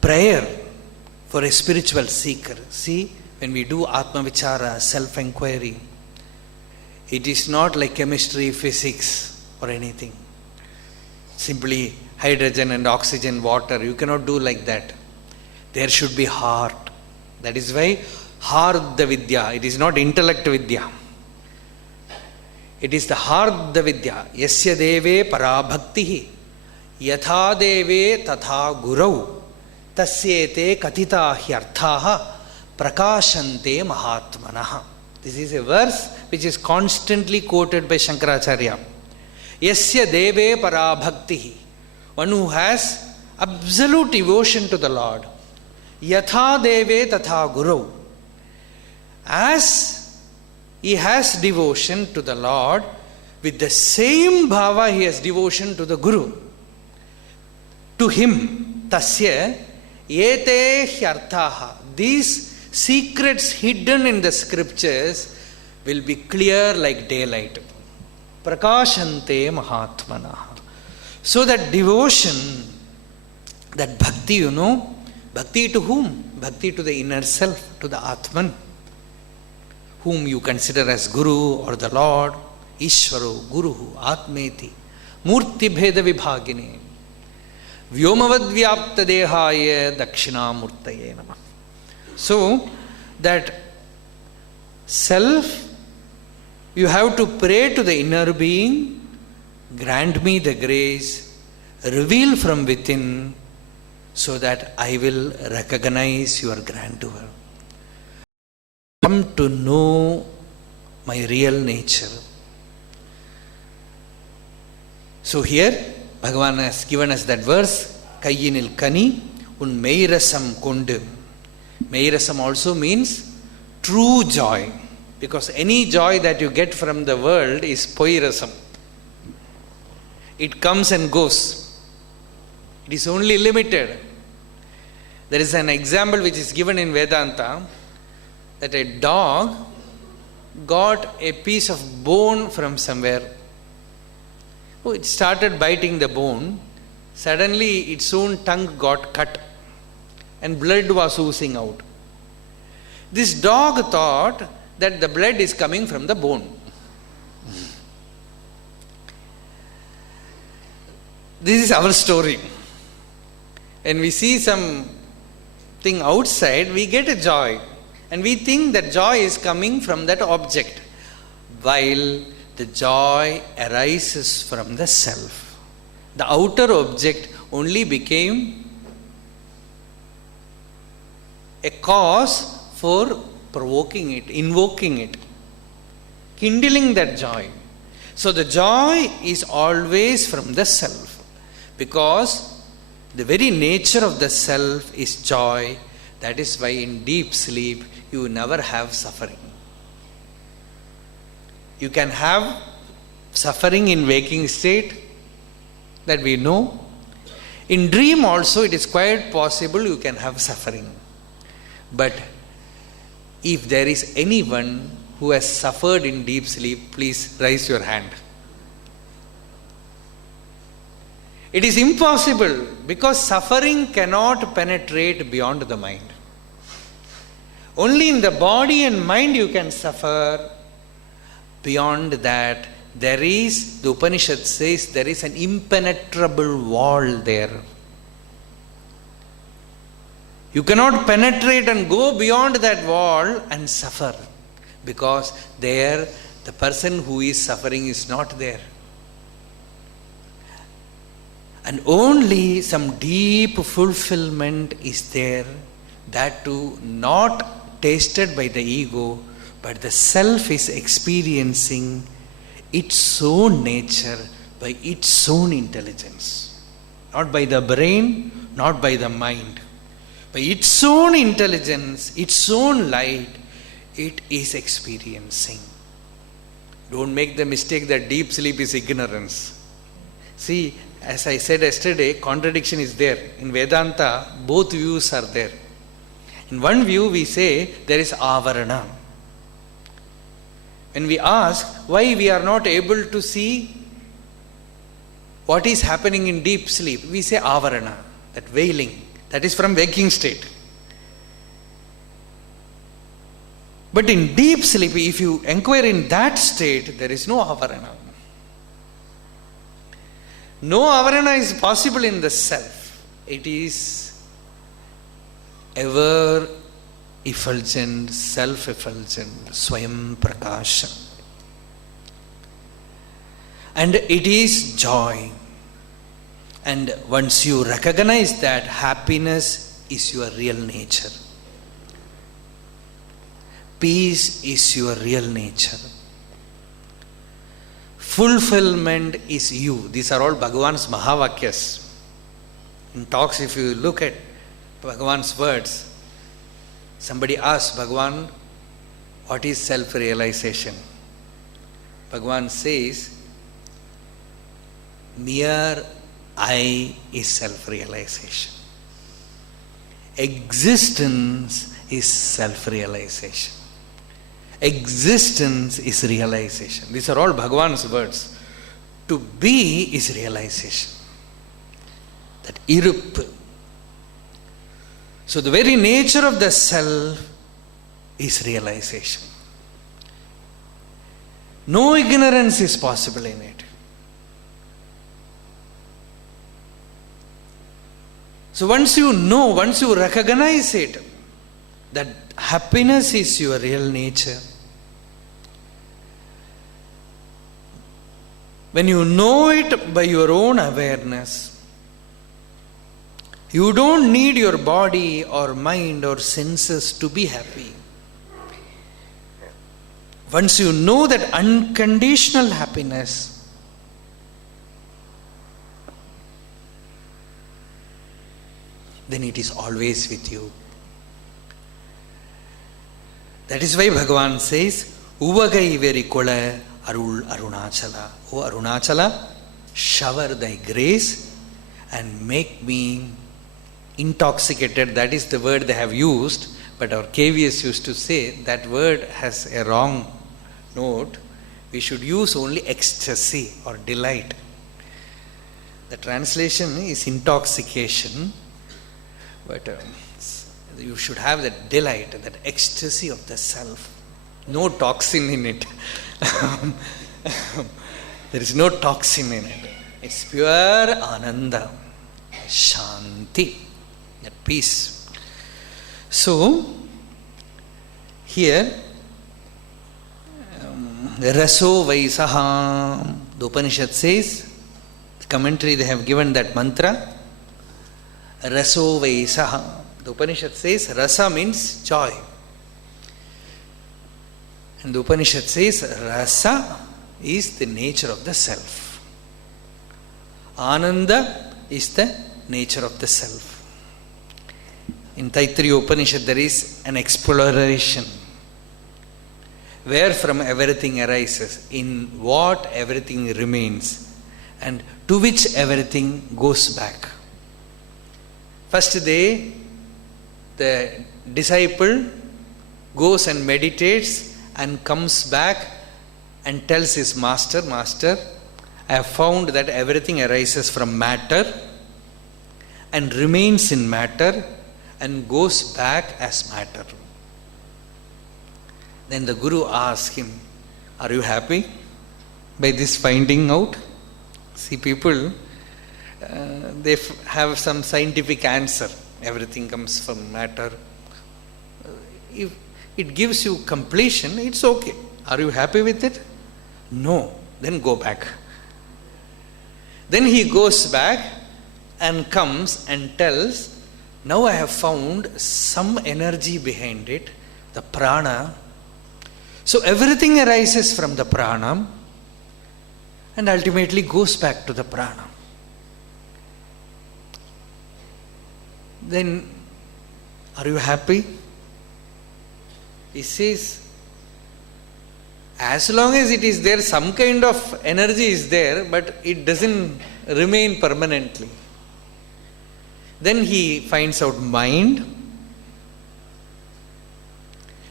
prayer for a spiritual seeker. See, when we do Atma Vichara, self-inquiry, it is not like chemistry, physics or anything. Simply hydrogen and oxygen, water. You cannot do like that. There should be heart. That is why Hardha Vidya. It is not intellect Vidya. It is the Hardha Vidya. Yasya deve parabhaktihi yatha deve tatha gurau tasyete katita hyarthaha prakashante mahatmanaha. This is a verse which is constantly quoted by Shankaracharya. Yasya deve parabhaktihi. One who has absolute devotion to the Lord. Yatha deve tatha gurau. As he has devotion to the Lord, with the same bhava he has devotion to the Guru. To him, tasya ete hyarthaha. These secrets hidden in the scriptures will be clear like daylight. Prakashante mahatmanaha. So that devotion, that bhakti, bhakti to whom? Bhakti to the inner self, to the Atman, whom you consider as Guru or the Lord, Ishvaro, Guru, Atmeti, Murti Bheda Vibhagine, Vyomavad Vyapta Dehaya Dakshina Murtaye Namah. So, that self, you have to pray to the inner being, grant me the grace, reveal from within, so that I will recognize your grandeur. Come to know my real nature. So here, Bhagavan has given us that verse, Kayyinil kani un meirasam kondu. Meirasam also means true joy. Because any joy that you get from the world is poirasam. It comes and goes. It is only limited. There is an example which is given in Vedanta, that a dog got a piece of bone from somewhere. Oh, it started biting the bone. Suddenly its own tongue got cut and blood was oozing out. This dog thought that the blood is coming from the bone. This is our story. When we see something outside, we get a joy. And we think that joy is coming from that object, while the joy arises from the self. The outer object only became a cause for provoking it, invoking it, kindling that joy. So the joy is always from the self, because the very nature of the self is joy. That is why in deep sleep you never have suffering. You can have suffering in waking state, that we know. In dream also it is quite possible you can have suffering. But if there is anyone who has suffered in deep sleep, please raise your hand. It is impossible, because suffering cannot penetrate beyond the mind. Only in the body and mind you can suffer. Beyond that, there is, the Upanishad says, there is an impenetrable wall there. You cannot penetrate and go beyond that wall and suffer, because there the person who is suffering is not there. And only some deep fulfillment is there, that too not tasted by the ego, but the self is experiencing its own nature by its own intelligence. Not by the brain, not by the mind. By its own intelligence, its own light, it is experiencing. Don't make the mistake that deep sleep is ignorance. See, as I said yesterday, contradiction is there. In Vedanta, both views are there. In one view, we say there is avarana. When we ask why we are not able to see what is happening in deep sleep, we say avarana, that veiling. That is from waking state. But in deep sleep, if you inquire in that state, there is no avarana. No avarana is possible in the self. It is ever effulgent, self-effulgent, Swayam Prakasha. And it is joy. And once you recognize that, happiness is your real nature. Peace is your real nature. Fulfillment is you. These are all Bhagavan's Mahavakyas. In talks, if you look at Bhagavan's words, somebody asks Bhagavan, what is self-realization? Bhagavan says, mere I is self-realization. Existence is self-realization. Existence is realization. These are all Bhagavan's words. To be is realization. That irup. So the very nature of the self is realization. No ignorance is possible in it. So once you know, once you recognize it, that happiness is your real nature. When you know it by your own awareness, you don't need your body or mind or senses to be happy. Once you know that unconditional happiness, then it is always with you. That is why Bhagavan says, Uvagai verikola arul arunachala. O Arunachala, shower thy grace and make me intoxicated. That is the word they have used, but our KVS used to say that word has a wrong note. We should use only ecstasy or delight. The translation is intoxication, but you should have that delight, that ecstasy of the self. No toxin in it. There is no toxin in it. It's pure ananda, shanti, that peace. So, here, raso vaisaha, the Upanishad says, the commentary they have given that mantra, raso vaisaha. The Upanishad says rasa means joy. And the Upanishad says rasa is the nature of the self. Ananda is the nature of the self. In Taittiriya Upanishad there is an exploration. Where from everything arises, in what everything remains, and to which everything goes back. First day, the disciple goes and meditates and comes back and tells his master, Master, I have found that everything arises from matter and remains in matter and goes back as matter. Then the Guru asks him, are you happy by this finding out? See, people, they have some scientific answer. Everything comes from matter. If it gives you completion, it's okay. Are you happy with it? No. Then go back. Then he goes back and comes and tells, now I have found some energy behind it, the prana, So everything arises from the pranam and ultimately goes back to the pranam. Then, are you happy? He says, as long as it is there, some kind of energy is there, but it doesn't remain permanently. Then he finds out mind,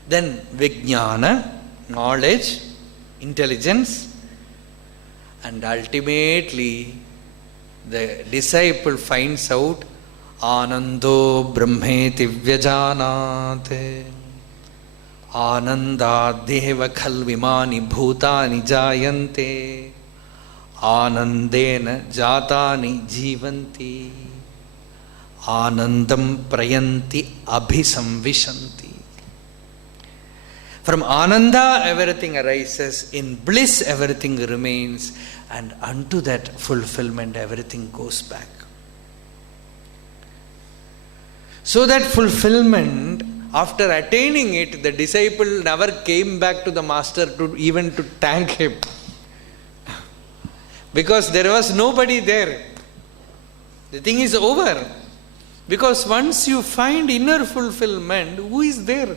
then vijnana, knowledge, intelligence, and ultimately the disciple finds out Anando Brahmeti Vyajanate Anandadeva Khalvimani Bhutani Jayante Anandena Jatani Jivanti Anandam Prayanti Abhisamvishanti. From Ananda everything arises, in bliss everything remains, and unto that fulfillment everything goes back. So that fulfillment, after attaining it, the disciple never came back to the master even to thank him. Because there was nobody there. The thing is over. Because once you find inner fulfillment, who is there?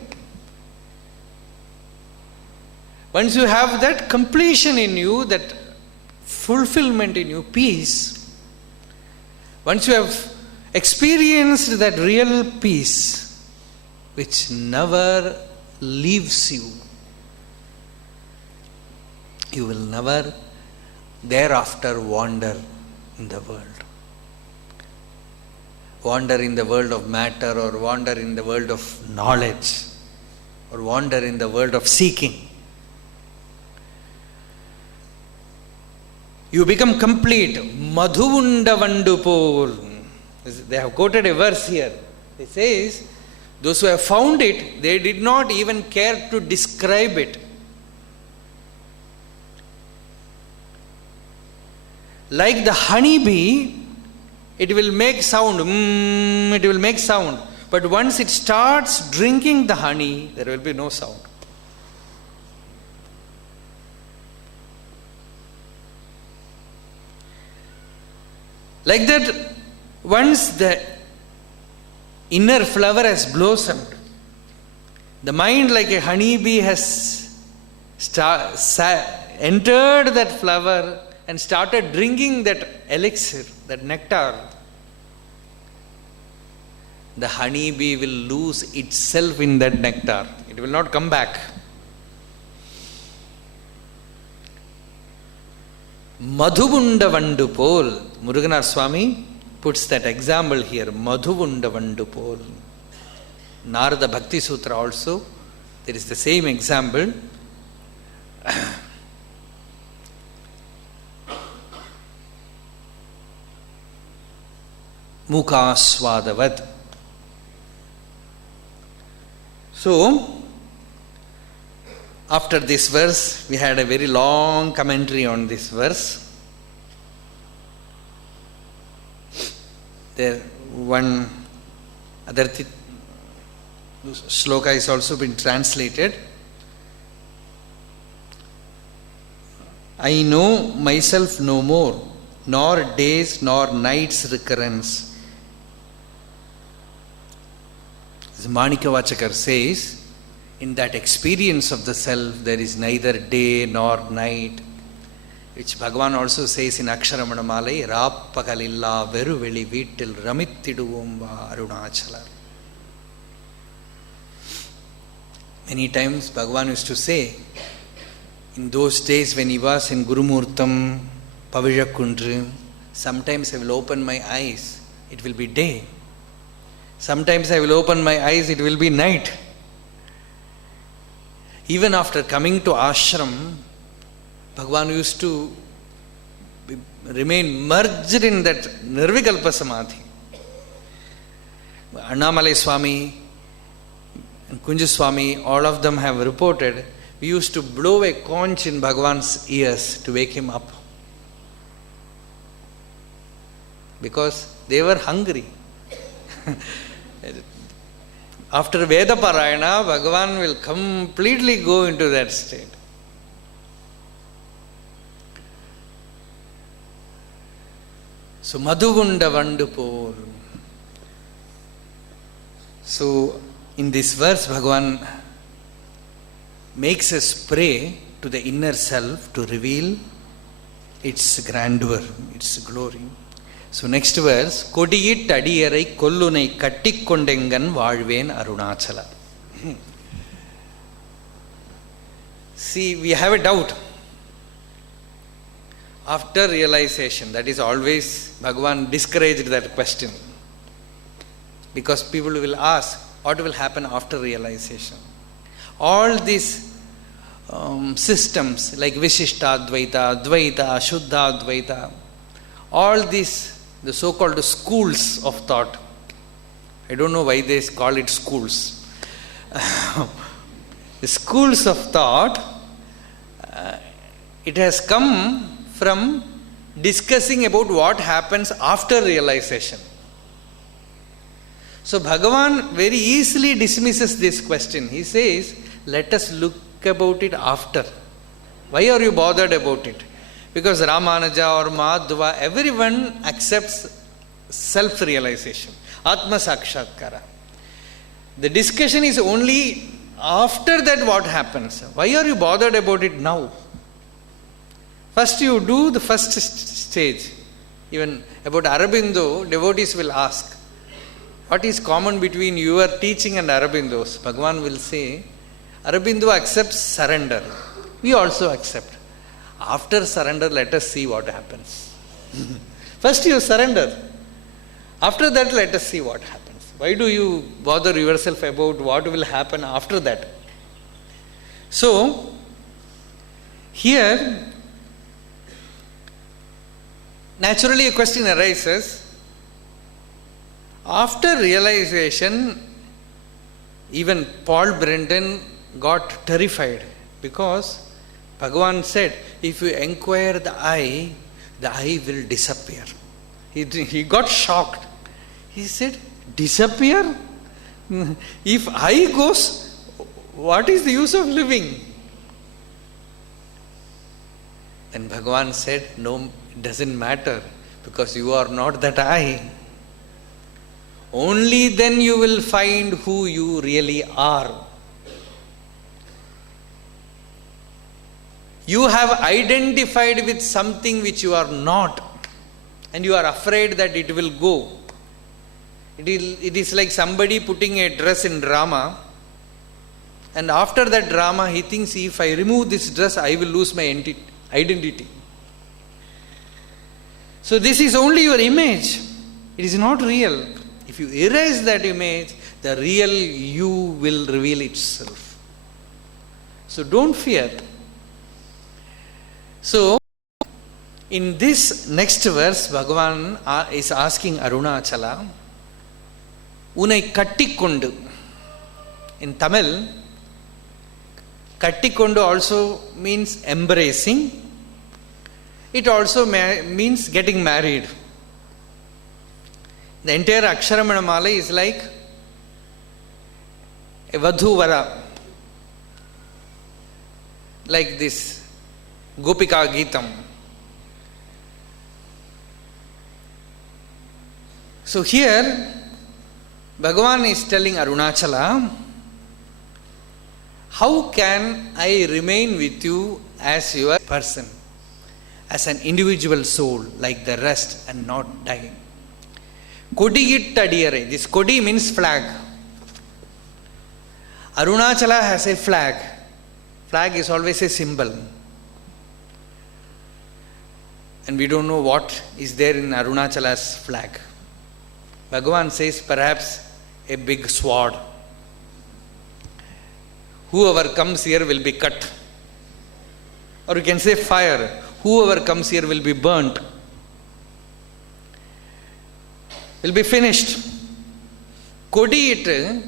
Once you have that completion in you, that fulfillment in you, peace, once you have experienced that real peace which never leaves you, you will never thereafter wander in the world. Wander in the world of matter, or wander in the world of knowledge, or wander in the world of seeking. You become complete. Madhuvunda Vandupol. They have quoted a verse here. It says, those who have found it, they did not even care to describe it. Like the honeybee, it will make sound, it will make sound. But once it starts drinking the honey, there will be no sound. Like that, once the inner flower has blossomed, the mind like a honeybee has entered that flower and started drinking that elixir, that nectar. The honeybee will lose itself in that nectar. It will not come back. Madhuvunda Vandupol. Muruganar Swami puts that example here. Madhuvunda Vandupol. Narada Bhakti Sutra also, there is the same example. Mukaswadavat. So, after this verse, we had a very long commentary on this verse. There, one other shloka is also been translated. I know myself no more, nor days nor nights recurrence. As Manikavachakar says, in that experience of the self, there is neither day nor night, which Bhagavan also says in Aksharamanamalai, Rappakalilla veru veli vittil ramittiduvomba arunachala. Many times Bhagavan used to say, in those days when he was in Gurumurtam, Pavijakundru, sometimes I will open my eyes, it will be day. Sometimes I will open my eyes, it will be night. Even after coming to ashram, Bhagavan used to remain merged in that Nirvikalpa Samadhi. Annamalai Swami and Kunja Swami, all of them have reported, we used to blow a conch in Bhagavan's ears to wake him up. Because they were hungry. After Veda Parayana, Bhagavan will completely go into that state. So, Madhugunda Vandupur. So, in this verse, Bhagavan makes us pray to the inner self to reveal its grandeur, its glory. So next verse, Kodiyit Adiyarai Kollunai Kattikkondengan Vaalven Arunachala. See, we have a doubt. After realization, that is always, Bhagavan discouraged that question. Because people will ask, what will happen after realization? All these systems like Vishishtadvaita, Dvaita, Shuddhadvaita, all these, the so-called schools of thought. I don't know why they call it schools. The schools of thought, it has come from discussing about what happens after realization. So Bhagavan very easily dismisses this question. He says, let us look about it after. Why are you bothered about it? Because Ramanuja or Madhva, everyone accepts self-realization, Atma Sakshatkara. The discussion is only after that what happens. Why are you bothered about it now? First you do the first stage. Even about Aurobindo, devotees will ask, what is common between your teaching and Aurobindo's? Bhagavan will say, Aurobindo accepts surrender. We also accept. After surrender, let us see what happens. First you surrender. After that, let us see what happens. Why do you bother yourself about what will happen after that? So, here, naturally a question arises. After realization, even Paul Brendan got terrified because Bhagavan said, if you inquire the eye will disappear. He got shocked. He said, disappear? If eye goes, what is the use of living? Then Bhagavan said, no, it doesn't matter because you are not that eye. Only then you will find who you really are. You have identified with something which you are not, and you are afraid that it will go. It is like somebody putting a dress in drama, and after that drama he thinks, if I remove this dress, I will lose my identity. So this is only your image. It is not real. If you erase that image, the real you will reveal itself. So don't fear. So, in this next verse, Bhagavan is asking Arunachala, Unai Kattikondu. In Tamil, Kattikondu also means embracing. It also means getting married. The entire Aksharamanamalai is like a Vadhu-vara. Like this Gopika Geetam. So here, Bhagavan is telling Arunachala, how can I remain with you as your person, as an individual soul like the rest and not die? Kodiyit Adiyare. This Kodi means flag. Arunachala has a flag. Flag is always a symbol. And we don't know what is there in Arunachala's flag. Bhagavan says perhaps a big sword. Whoever comes here will be cut. Or you can say fire. Whoever comes here will be burnt. Will be finished. Kodi,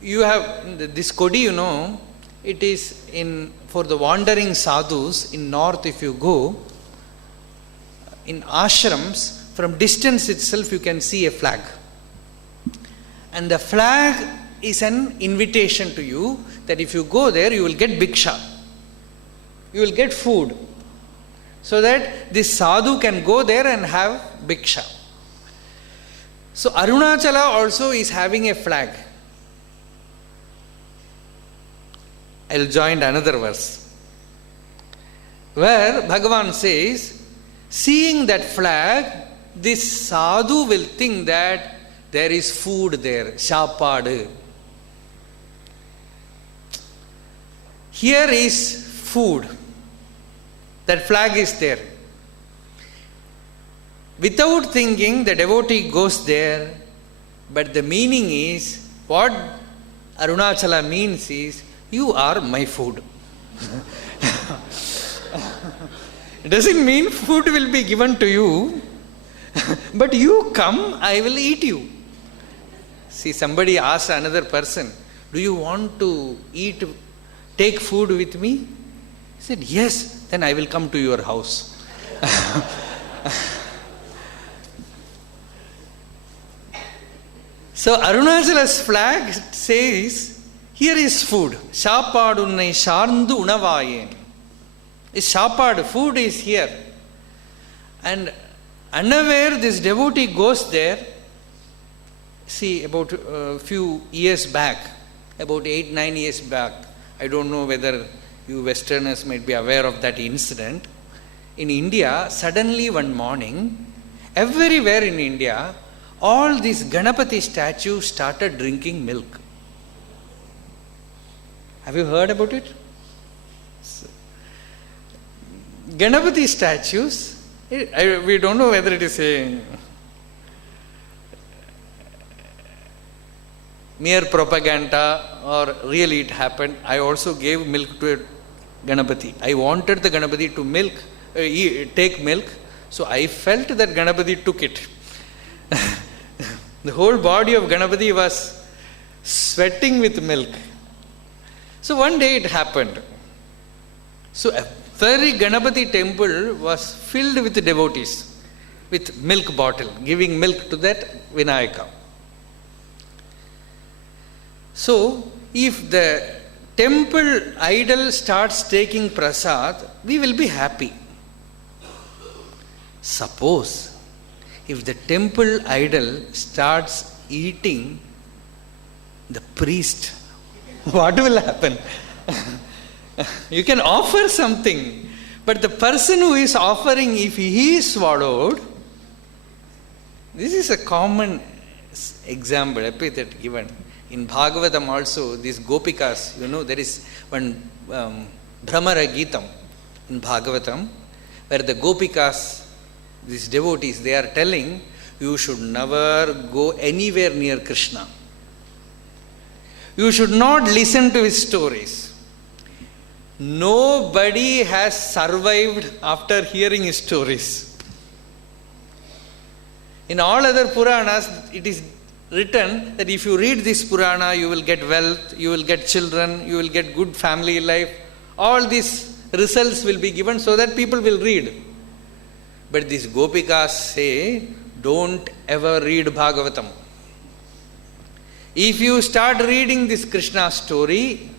you have this Kodi, it is for the wandering sadhus in north. If you go in ashrams, from distance itself you can see a flag, and the flag is an invitation to you that if you go there, you will get bhiksha. You will get food. So that this sadhu can go there and have bhiksha. So Arunachala also is having a flag. I'll join another verse where Bhagavan says, seeing that flag, this sadhu will think that there is food there, shapadu. Here is food. That flag is there. Without thinking, the devotee goes there, but the meaning is, what Arunachala means is, you are my food. It doesn't mean food will be given to you, but you come, I will eat you. See, somebody asked another person, do you want to take food with me? He said, yes, then I will come to your house. So Arunachala's flag says, here is food. Shapadunnai sharndu unavayen. Is shapad, food is here. And unaware this devotee goes there. See, about a few years back, about 8-9 years back, I don't know whether you Westerners might be aware of that incident. In India, suddenly one morning, everywhere in India, all these Ganapati statues started drinking milk. Have you heard about it? Ganapati statues, we don't know whether it is a mere propaganda or really it happened. I also gave milk to a Ganapati. I wanted the Ganapati to take milk, so I felt that Ganapati took it. The whole body of Ganapati was sweating with milk. So one day it happened. So a very Ganapati temple was filled with devotees, with milk bottle, giving milk to that Vinayaka. So if the temple idol starts taking prasad, we will be happy. Suppose if the temple idol starts eating the priest, what will happen? You can offer something, but the person who is offering, if he is swallowed, this is a common example, epithet given. In Bhagavatam also, these Gopikas, there is one Brahmara Geetam in Bhagavatam, where the Gopikas, these devotees, they are telling, you should never go anywhere near Krishna. You should not listen to his stories. Nobody has survived after hearing his stories. In all other Puranas, it is written that if you read this Purana, you will get wealth, you will get children, you will get good family life. All these results will be given so that people will read. But these Gopikas say, don't ever read Bhagavatam. If you start reading this Krishna story,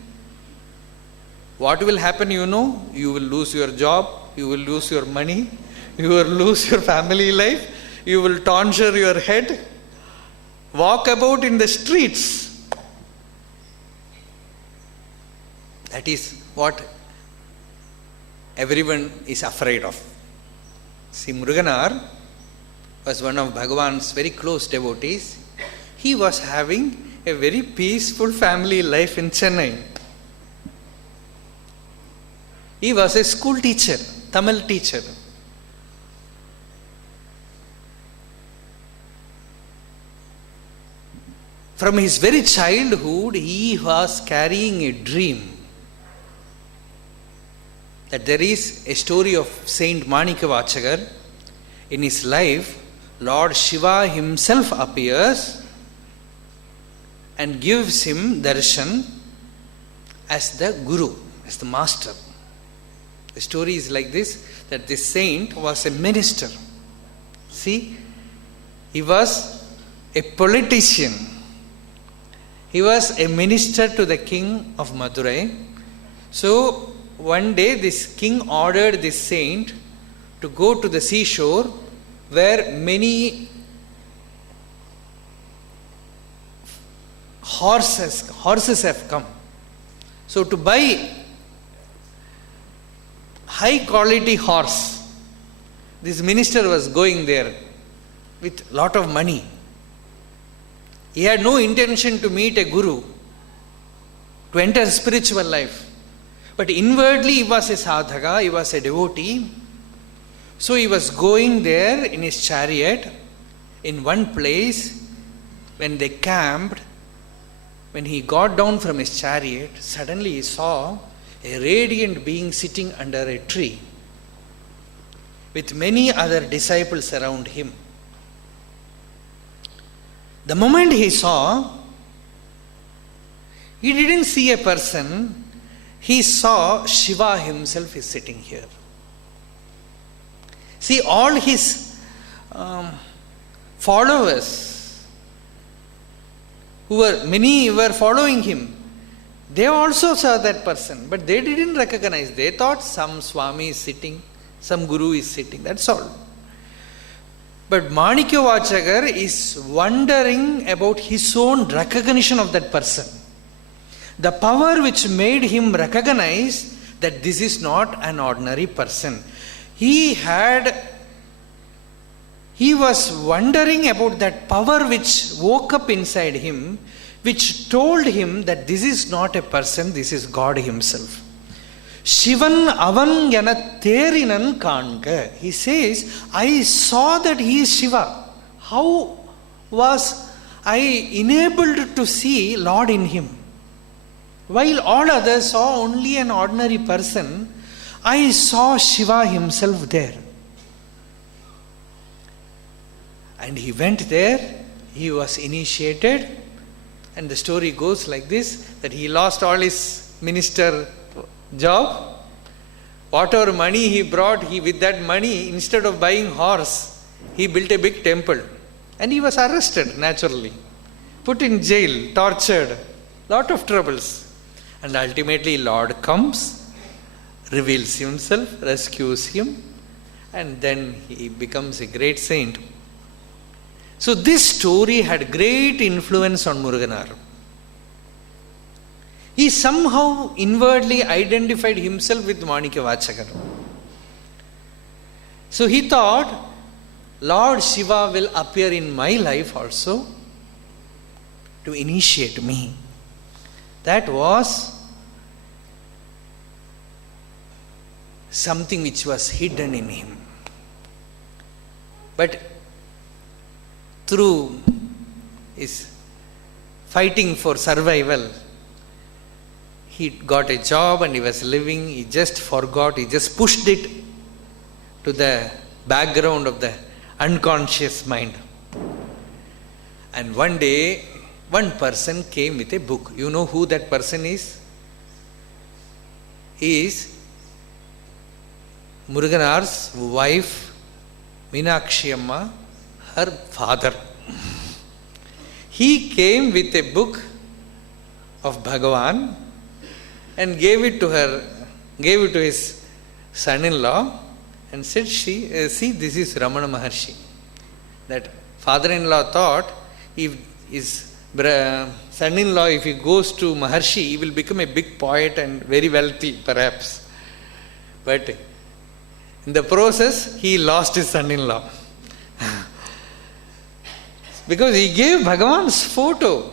what will happen, you will lose your job, you will lose your money, you will lose your family life, you will tonsure your head, walk about in the streets. That is what everyone is afraid of. See, Muruganar was one of Bhagavan's very close devotees. He was having a very peaceful family life in Chennai. He was a school teacher, Tamil teacher. From his very childhood, he was carrying a dream that there is a story of Saint Manikavachakar. In his life, Lord Shiva himself appears and gives him darshan as the guru, as the master. The story is like this, that this saint was a minister. See, he was a politician. He was a minister to the king of Madurai. So one day this king ordered this saint to go to the seashore where many horses have come. So to buy high quality horse, this minister was going there with lot of money. He had no intention to meet a guru, to enter spiritual life. But inwardly he was a sadhaka, he was a devotee. So he was going there in his chariot. In one place, when they camped, when he got down from his chariot, suddenly he saw a radiant being sitting under a tree with many other disciples around him. The moment he saw, he didn't see a person, he saw Shiva himself is sitting here. See, all his followers, many were following him, they also saw that person, but they didn't recognize. They thought some Swami is sitting, some Guru is sitting, that's all. But Manikya Vachakar is wondering about his own recognition of that person. The power which made him recognize that this is not an ordinary person. He was wondering about that power which woke up inside him, which told him that this is not a person, this is God himself. Shivan avan yana therinan kanga. He says, I saw that he is Shiva. How was I enabled to see Lord in him? While all others saw only an ordinary person, I saw Shiva himself there. And he went there, he was initiated, and the story goes like this, that he lost all his minister job. Whatever money he brought, with that money, instead of buying horse, he built a big temple. And he was arrested, naturally. Put in jail, tortured, lot of troubles. And ultimately Lord comes, reveals himself, rescues him, and then he becomes a great saint. So this story had great influence on Muruganar. He somehow inwardly identified himself with Manikya Vachakar. So he thought, Lord Shiva will appear in my life also to initiate me. That was something which was hidden in him. But through his fighting for survival, he got a job and he was living, he just forgot, he just pushed it to the background of the unconscious mind. And one day, one person came with a book. You know who that person is? He is Muruganar's wife, Meenakshi Amma, her father. He came with a book of Bhagavan and gave it to his son-in-law and said, see, this is Ramana Maharshi. That father-in-law thought, if his son-in-law, if he goes to Maharshi, he will become a big poet and very wealthy, perhaps. But in the process, he lost his son-in-law. Because he gave Bhagavan's photo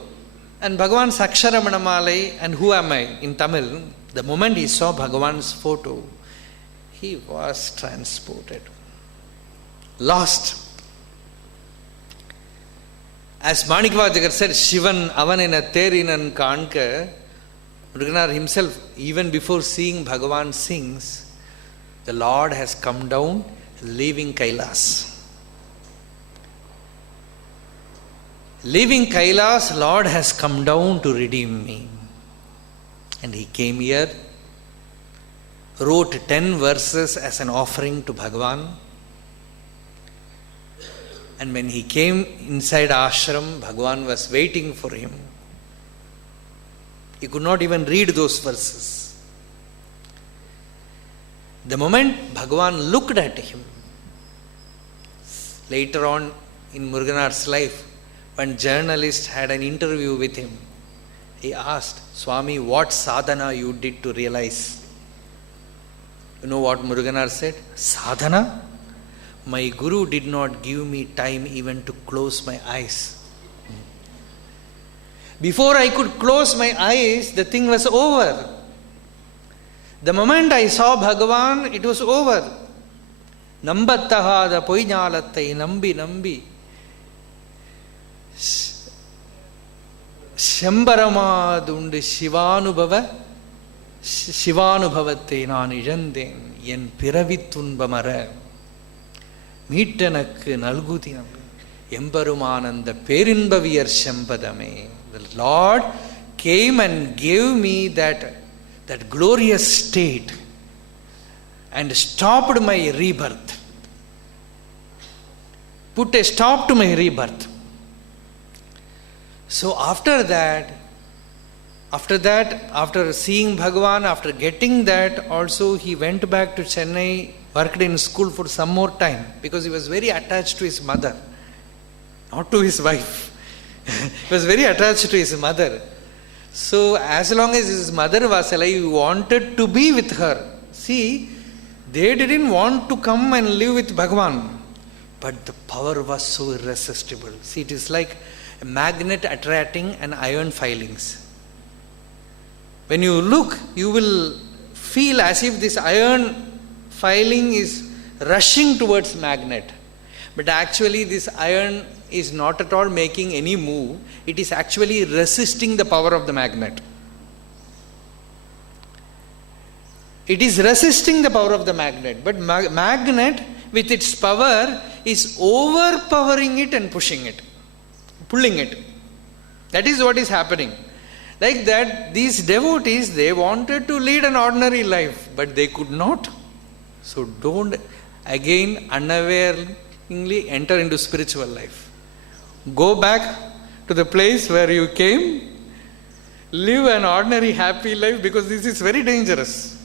and Bhagavan's Aksharamanamalai and who am I in Tamil. The moment he saw Bhagavan's photo, he was transported, lost. As Manikya Vachakar said, Shivan avanena therinan kanka, Muruganar himself, even before seeing Bhagavan sings, the Lord has come down, leaving Kailas. Leaving Kailas, Lord has come down to redeem me. And he came here, wrote 10 verses as an offering to Bhagavan. And when he came inside ashram, Bhagavan was waiting for him. He could not even read those verses. The moment Bhagavan looked at him, later on in Muruganar's life, when journalist had an interview with him, he asked, Swami, what sadhana you did to realize? You know what Muruganar said? Sadhana? My Guru did not give me time even to close my eyes. Before I could close my eyes, the thing was over. The moment I saw Bhagavan, it was over. Nambattahada poinyalattai nambi nambi. Shambaramadu Shivanubhavatte naan izhandhen yen piravittunbamara meetanakku nalgudinam embarumananda perinbaviyar shampadame. The Lord came and gave me that glorious state and stopped my rebirth. Put a stop to my rebirth. So after seeing Bhagavan, after getting that, also he went back to Chennai, worked in school for some more time, because he was very attached to his mother, not to his wife. He was very attached to his mother. So as long as his mother was alive, he wanted to be with her. See, they didn't want to come and live with Bhagavan, but the power was so irresistible. See, it is like a magnet attracting an iron filings. When you look, you will feel as if this iron filing is rushing towards magnet. But actually this iron is not at all making any move. It is actually resisting the power of the magnet. It is resisting the power of the magnet. But magnet with its power is overpowering it and pushing it, pulling it. That is what is happening. Like that, these devotees, they wanted to lead an ordinary life, but they could not. So don't again unawareingly enter into spiritual life. Go back to the place where you came, live an ordinary happy life, because this is very dangerous.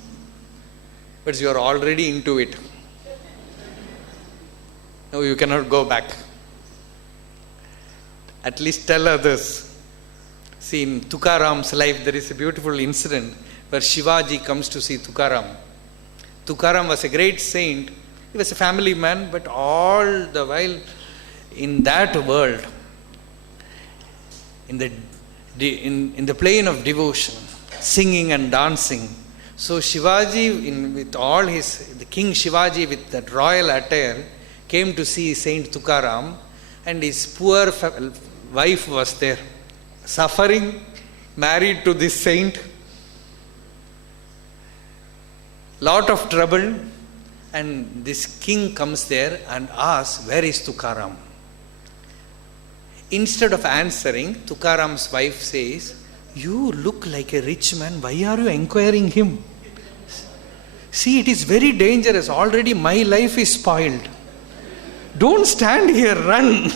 But you are already into it. No, you cannot go back. At least tell others. See, in Tukaram's life, there is a beautiful incident where Shivaji comes to see Tukaram. Tukaram was a great saint. He was a family man, but all the while in that world, in the plane of devotion, singing and dancing. So Shivaji, the King Shivaji with that royal attire, came to see Saint Tukaram, and his poor wife was there, suffering, married to this saint. Lot of trouble, and this king comes there and asks, where is Tukaram? Instead of answering, Tukaram's wife says, you look like a rich man, why are you inquiring him? See, it is very dangerous, already my life is spoiled. Don't stand here, run.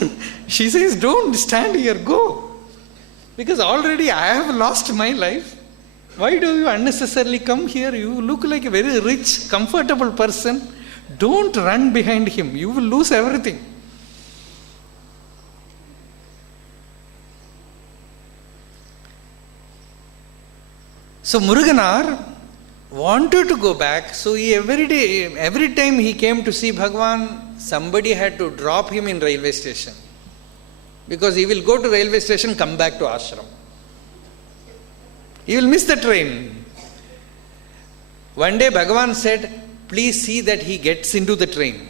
She says, don't stand here, go. Because already I have lost my life. Why do you unnecessarily come here? You look like a very rich, comfortable person. Don't run behind him. You will lose everything. So Muruganar wanted to go back. So every time he came to see Bhagavan, somebody had to drop him in railway station. Because he will go to railway station, come back to ashram. He will miss the train. One day Bhagavan said, please see that he gets into the train.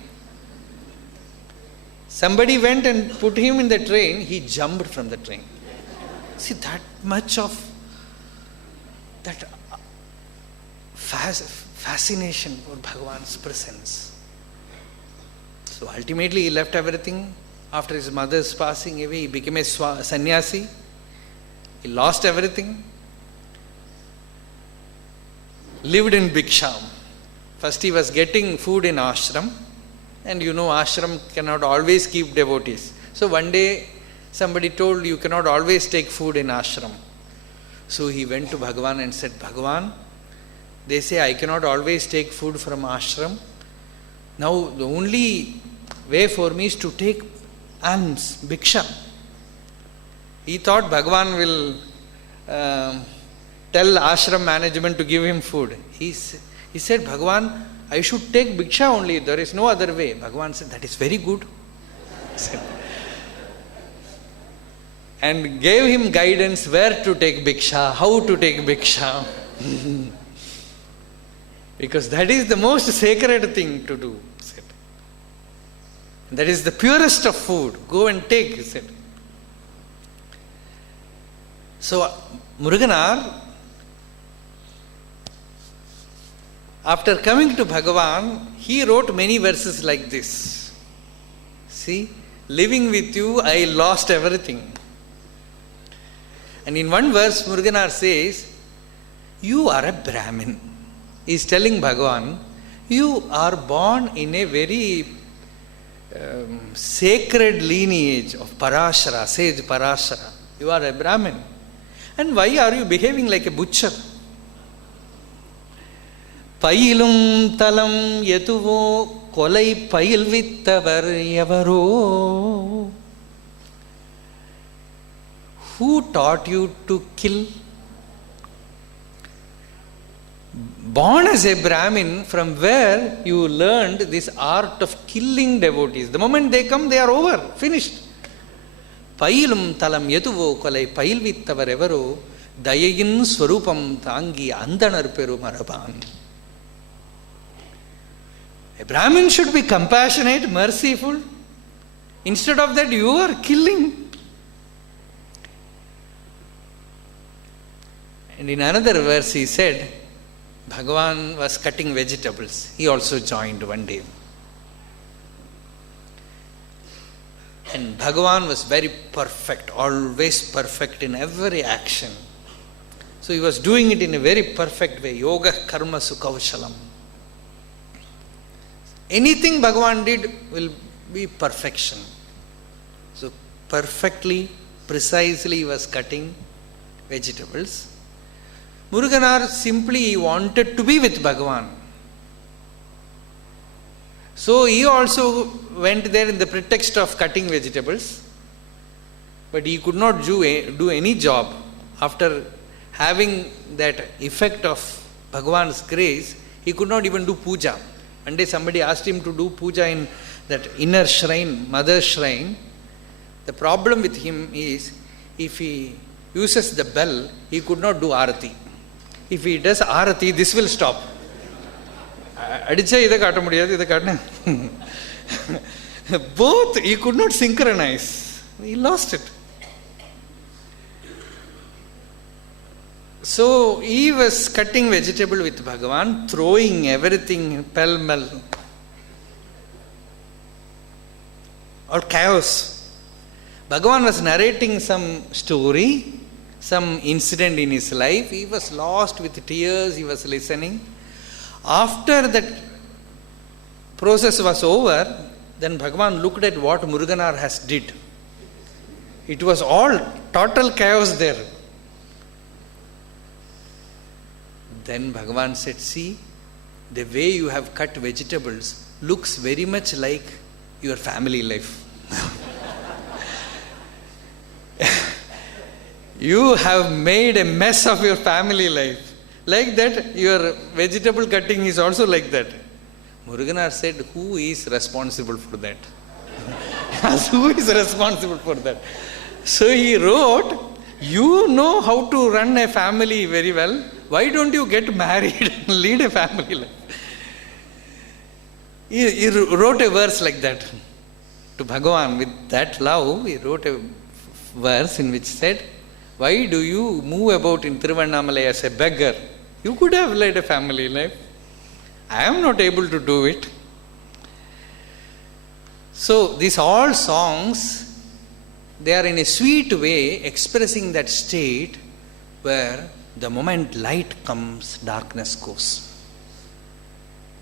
Somebody went and put him in the train, he jumped from the train. See, that much of that fascination for Bhagavan's presence. So ultimately he left everything. After his mother's passing away, he became a sannyasi. He lost everything. Lived in Bhiksham. First he was getting food in ashram. And you know, ashram cannot always keep devotees. So one day somebody told, you cannot always take food in ashram. So he went to Bhagavan and said, Bhagavan, they say I cannot always take food from ashram. Now the only way for me is to take alms, bhiksha. He thought Bhagavan will tell ashram management to give him food. He said, Bhagavan, I should take bhiksha only, there is no other way. Bhagavan said, that is very good. And gave him guidance where to take bhiksha, how to take bhiksha. Because that is the most sacred thing to do. That is the purest of food. Go and take, he said. So Muruganar, after coming to Bhagavan, he wrote many verses like this. See, living with you, I lost everything. And in one verse, Muruganar says, you are a Brahmin. He is telling Bhagavan, you are born in a very sacred lineage of Parashara, sage Parashara. You are a Brahmin. And why are you behaving like a butcher? Payilum talam yetuvo kolai payilvittavar yavaro. Who taught you to kill? Born as a Brahmin, from where you learned this art of killing devotees. The moment they come, they are over, finished. Payilum talam yetuvo kolai payilvittavar evaro dayayin swarupam tangi andanar peru maraban. A Brahmin should be compassionate, merciful. Instead of that, you are killing. And in another verse he said, Bhagavan was cutting vegetables. He also joined one day. And Bhagavan was very perfect, always perfect in every action. So he was doing it in a very perfect way. Yoga karma sukavashalam. Anything Bhagavan did will be perfection. So perfectly, precisely he was cutting vegetables. Muruganar simply wanted to be with Bhagavan. So he also went there in the pretext of cutting vegetables, but he could not do any job. After having that effect of Bhagavan's grace, he could not even do puja. One day somebody asked him to do puja in that inner shrine, mother's shrine. The problem with him is, if he uses the bell, he could not do arati. If he does arati, this will stop. Both he could not synchronize. He lost it. So he was cutting vegetable with Bhagavan, throwing everything pell-mell. Or chaos. Bhagavan was narrating some story, some incident in his life. He was lost with tears, he was listening. After that process was over, then Bhagavan looked at what Muruganar has did. It was all total chaos there. Then Bhagavan said, see, the way you have cut vegetables looks very much like your family life. You have made a mess of your family life. Like that, your vegetable cutting is also like that. Muruganar said, who is responsible for that? Who is responsible for that? So he wrote, you know how to run a family very well. Why don't you get married and lead a family life? He wrote a verse like that to Bhagavan. With that love, he wrote a verse in which said, why do you move about in Tiruvannamalai as a beggar? You could have led a family life. I am not able to do it. So these all songs, they are in a sweet way expressing that state where the moment light comes, darkness goes.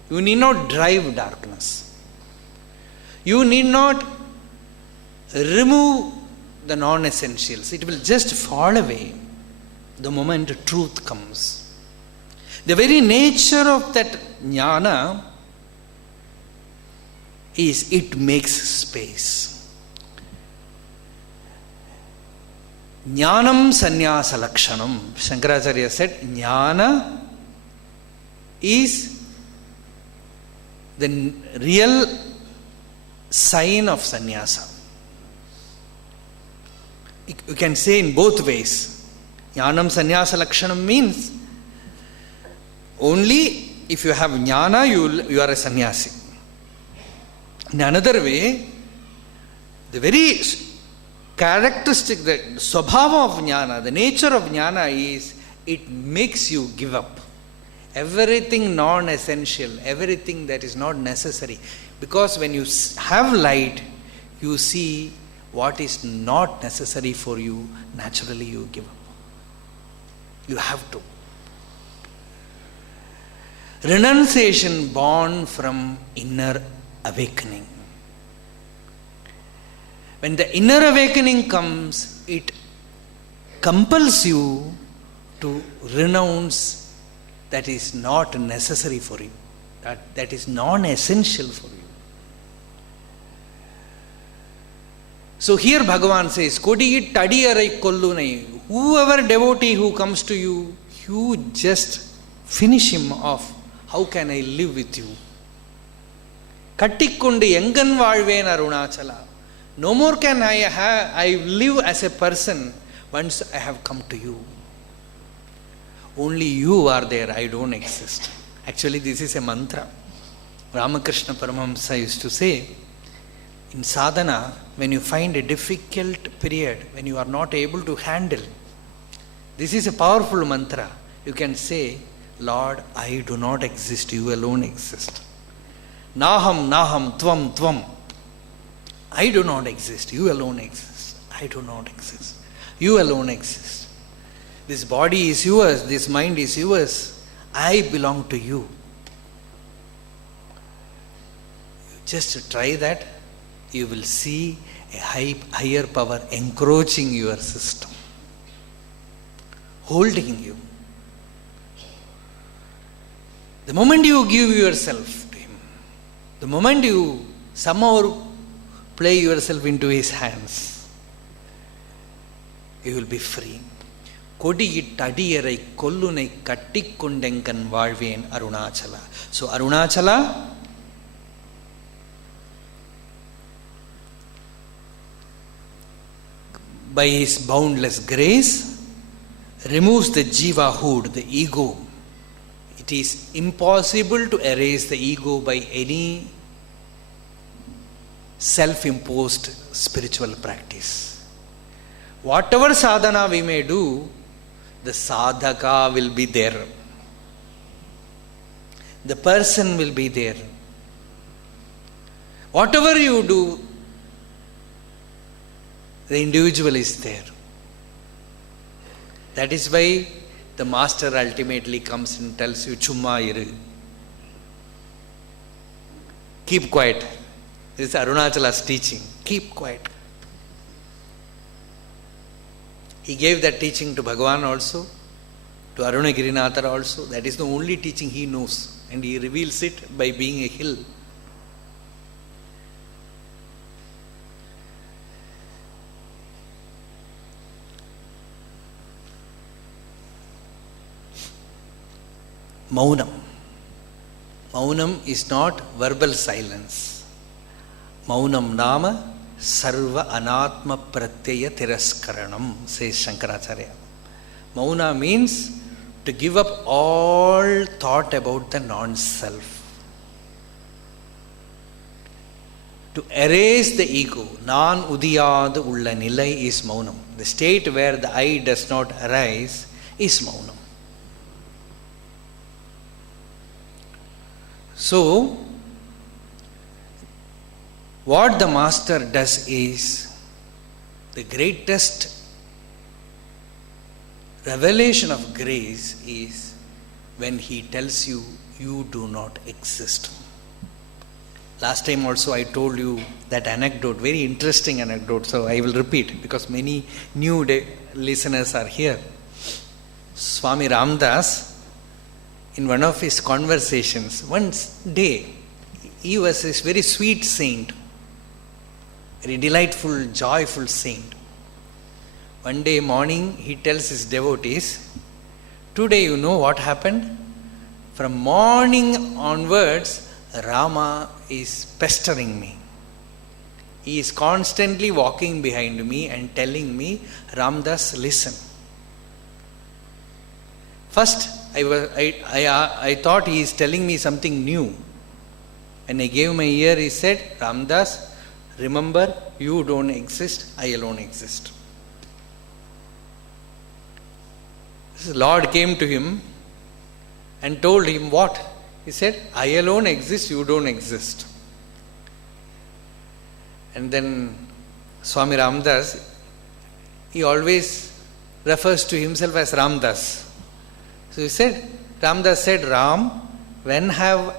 You need not drive darkness. You need not remove the non-essentials. It will just fall away. the moment truth comes. The very nature of that jnana is it makes space. Jnanam sannyasa lakshanam. Shankaracharya said, jnana is the real sign of sannyasa. You can say in both ways. Jnanam sannyasa lakshanam means only if you have jnana, you are a sannyasi. In another way, the very characteristic, the swabhava of jnana, the nature of jnana is it makes you give up everything non-essential, everything that is not necessary. Because when you have light, you see what is not necessary for you, naturally you give up. You have to. Renunciation born from inner awakening. When the inner awakening comes, it compels you to renounce that is not necessary for you, that is non-essential for you. So here Bhagavan says, Kodi tadiyarai kollunai. Whoever devotee who comes to you, you just finish him off. How can I live with you? Kattikkundu engan vaalven Arunachala. No more can I live as a person once I have come to you. Only you are there, I don't exist. Actually, this is a mantra. Ramakrishna Paramahamsa used to say, in sadhana, when you find a difficult period, when you are not able to handle, this is a powerful mantra. You can say, Lord, I do not exist, you alone exist. Naham, naham, tvam, tvam. I do not exist, you alone exist. I do not exist. You alone exist. This body is yours, this mind is yours. I belong to you. Just try that, you will see a higher power encroaching your system, holding you. The moment you give yourself to him, the moment you somehow play yourself into his hands, you will be free. Kodiyit adiyarai kollunai kattikkondengan vaalven Arunachala. So Arunachala, by his boundless grace, removes the jiva hood, the ego. It is impossible to erase the ego by any self-imposed spiritual practice. Whatever sadhana we may do, the sadhaka will be there. The person will be there. Whatever you do, the individual is there. That is why the master ultimately comes and tells you, Chumma iru. Keep quiet. This is Arunachala's teaching. Keep quiet. He gave that teaching to Bhagavan also, to Arunagirinathara also. That is the only teaching he knows. And he reveals it by being a hill. Maunam. Maunam is not verbal silence. Maunam nama sarva anatma pratyaya tiraskaranam, says Shankaracharya. Mauna means to give up all thought about the non-self. To erase the ego. Nan udiyad ulla nilai is maunam. The state where the I does not arise is maunam. So, what the master does is, the greatest revelation of grace is when he tells you, you do not exist. Last time also I told you that anecdote, very interesting anecdote, so I will repeat because many new listeners are here. Swami Ramdas, in one of his conversations, one day, he was this very sweet saint, very delightful, joyful saint. One day morning, he tells his devotees, today you know what happened? From morning onwards, Rama is pestering me. He is constantly walking behind me and telling me, Ramdas, listen. First, I thought he is telling me something new. When I gave my ear, he said, Ramdas, remember, you don't exist, I alone exist. The Lord came to him and told him what? He said, I alone exist, you don't exist. And then Swami Ramdas, he always refers to himself as Ramdas. So he said, Ramdas said, Ram, when have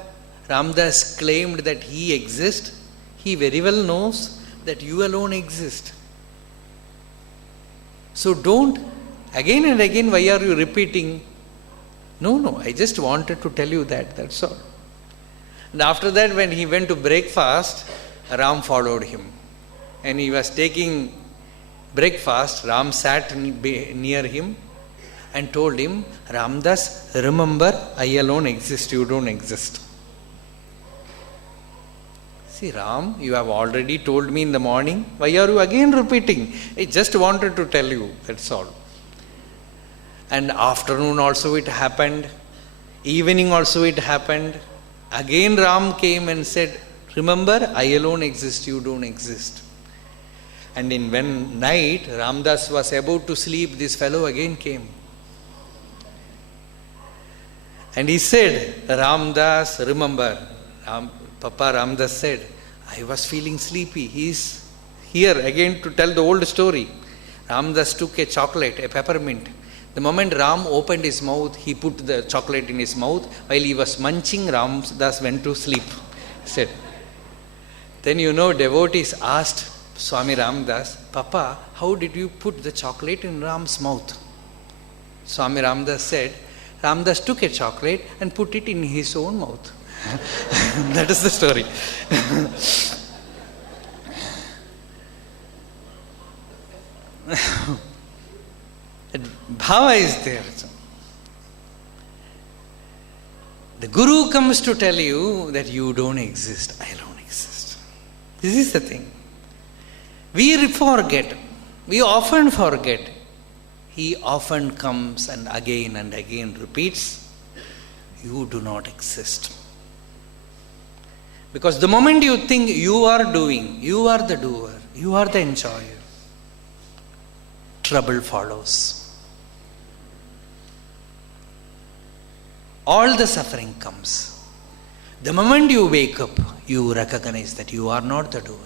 Ramdas claimed that he exists, he very well knows that you alone exist. So don't, again and again, why are you repeating? No, I just wanted to tell you that, that's all. And after that, when he went to breakfast, Ram followed him. And he was taking breakfast, Ram sat near him and told him, Ramdas, remember, I alone exist, you don't exist. See, Ram, you have already told me in the morning, why are you again repeating? I just wanted to tell you, that's all. And afternoon also it happened, evening also it happened. Again Ram came and said, remember, I alone exist, you don't exist. And in when night, Ramdas was about to sleep, this fellow again came. And he said, Ramdas, remember, Papa Ramdas said, I was feeling sleepy. He is here again to tell the old story. Ramdas took a chocolate, a peppermint. The moment Ram opened his mouth, he put the chocolate in his mouth. While he was munching, Ramdas went to sleep. He said. Then devotees asked Swami Ramdas, Papa, how did you put the chocolate in Ram's mouth? Swami Ramdas said, Ramdas took a chocolate and put it in his own mouth. That is the story. Bhava is there. The Guru comes to tell you that you don't exist, I alone exist. This is the thing. We forget. We often forget. He often comes and again repeats, you do not exist. Because the moment you think you are doing, you are the doer, you are the enjoyer, trouble follows. All the suffering comes. The moment you wake up, you recognize that you are not the doer.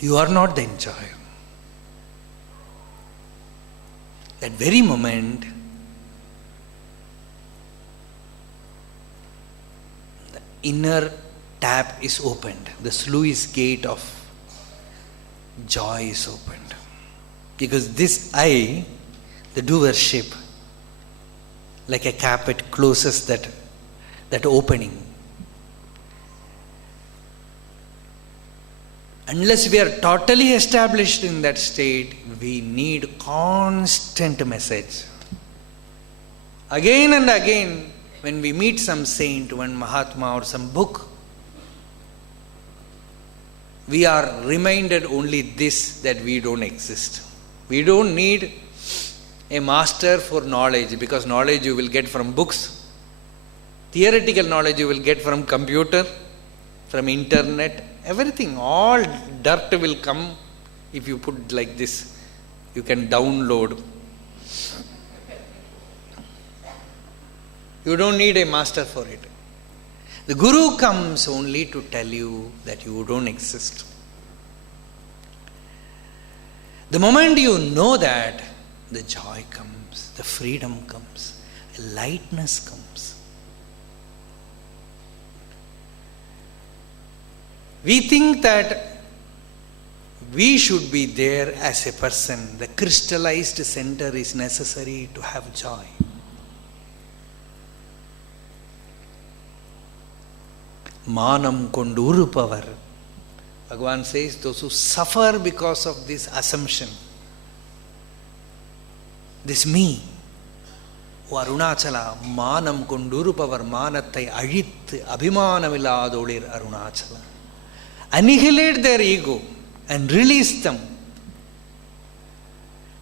You are not the enjoyer. That very moment, the inner tap is opened. The sluice gate of joy is opened. Because this I, the doership, like a cap, it closes that opening. Unless we are totally established in that state, we need constant message. Again and again, when we meet some saint, one Mahatma or some book, we are reminded only this, that we don't exist. We don't need a master for knowledge, because knowledge you will get from books. Theoretical knowledge you will get from computer, from internet, everything. All dirt will come if you put like this. You can download. You don't need a master for it. The Guru comes only to tell you that you don't exist. The moment you know that, the joy comes, the freedom comes, lightness comes. We think that we should be there as a person. The crystallized center is necessary to have joy. Manam konduru power. Bhagavan says, those who suffer because of this assumption, this me, O Arunachala, manam konduru power, manattai ajithu abhimanamilladolir Arunachala. Annihilate their ego and release them.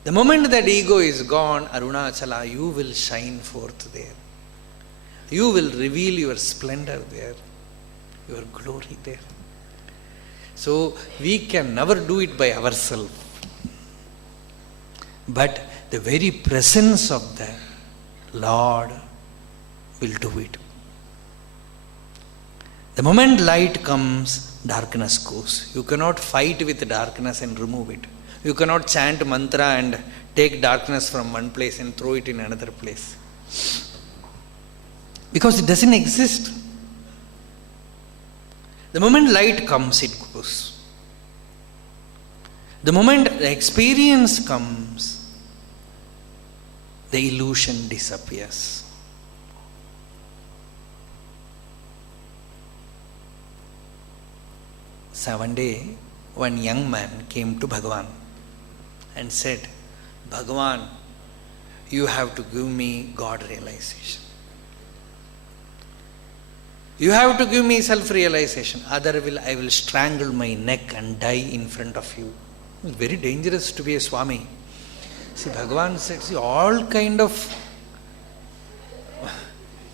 The moment that ego is gone, Arunachala, you will shine forth there. You will reveal your splendor there, your glory there. So we can never do it by ourselves. But the very presence of the Lord will do it. The moment light comes, darkness goes. You cannot fight with darkness and remove it. You cannot chant mantra and take darkness from one place and throw it in another place. Because it doesn't exist. The moment light comes, it goes. The moment the experience comes, the illusion disappears. So one day, one young man came to Bhagavan and said, Bhagavan, you have to give me God realization. You have to give me self-realization. Otherwise, I will strangle my neck and die in front of you. It's very dangerous to be a Swami. See, Bhagavan said, see, all kind of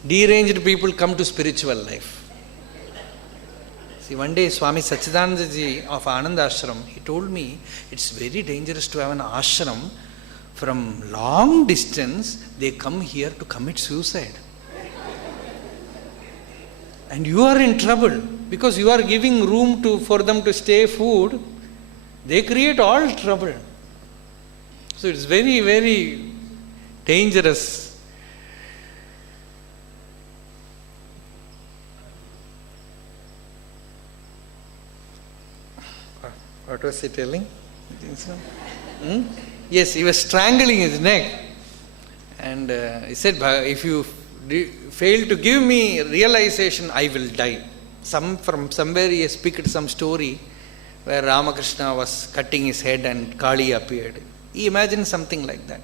deranged people come to spiritual life. See, one day Swami Sachidananda Ji of Ananda Ashram, he told me, it's very dangerous to have an ashram. From long distance, they come here to commit suicide. And you are in trouble because you are giving room for them to stay food. They create all trouble. So it's very, very dangerous. What was he telling? Yes, he was strangling his neck. And he said, if you fail to give me realization, I will die. From somewhere he has picked some story where Ramakrishna was cutting his head and Kali appeared. He imagined something like that.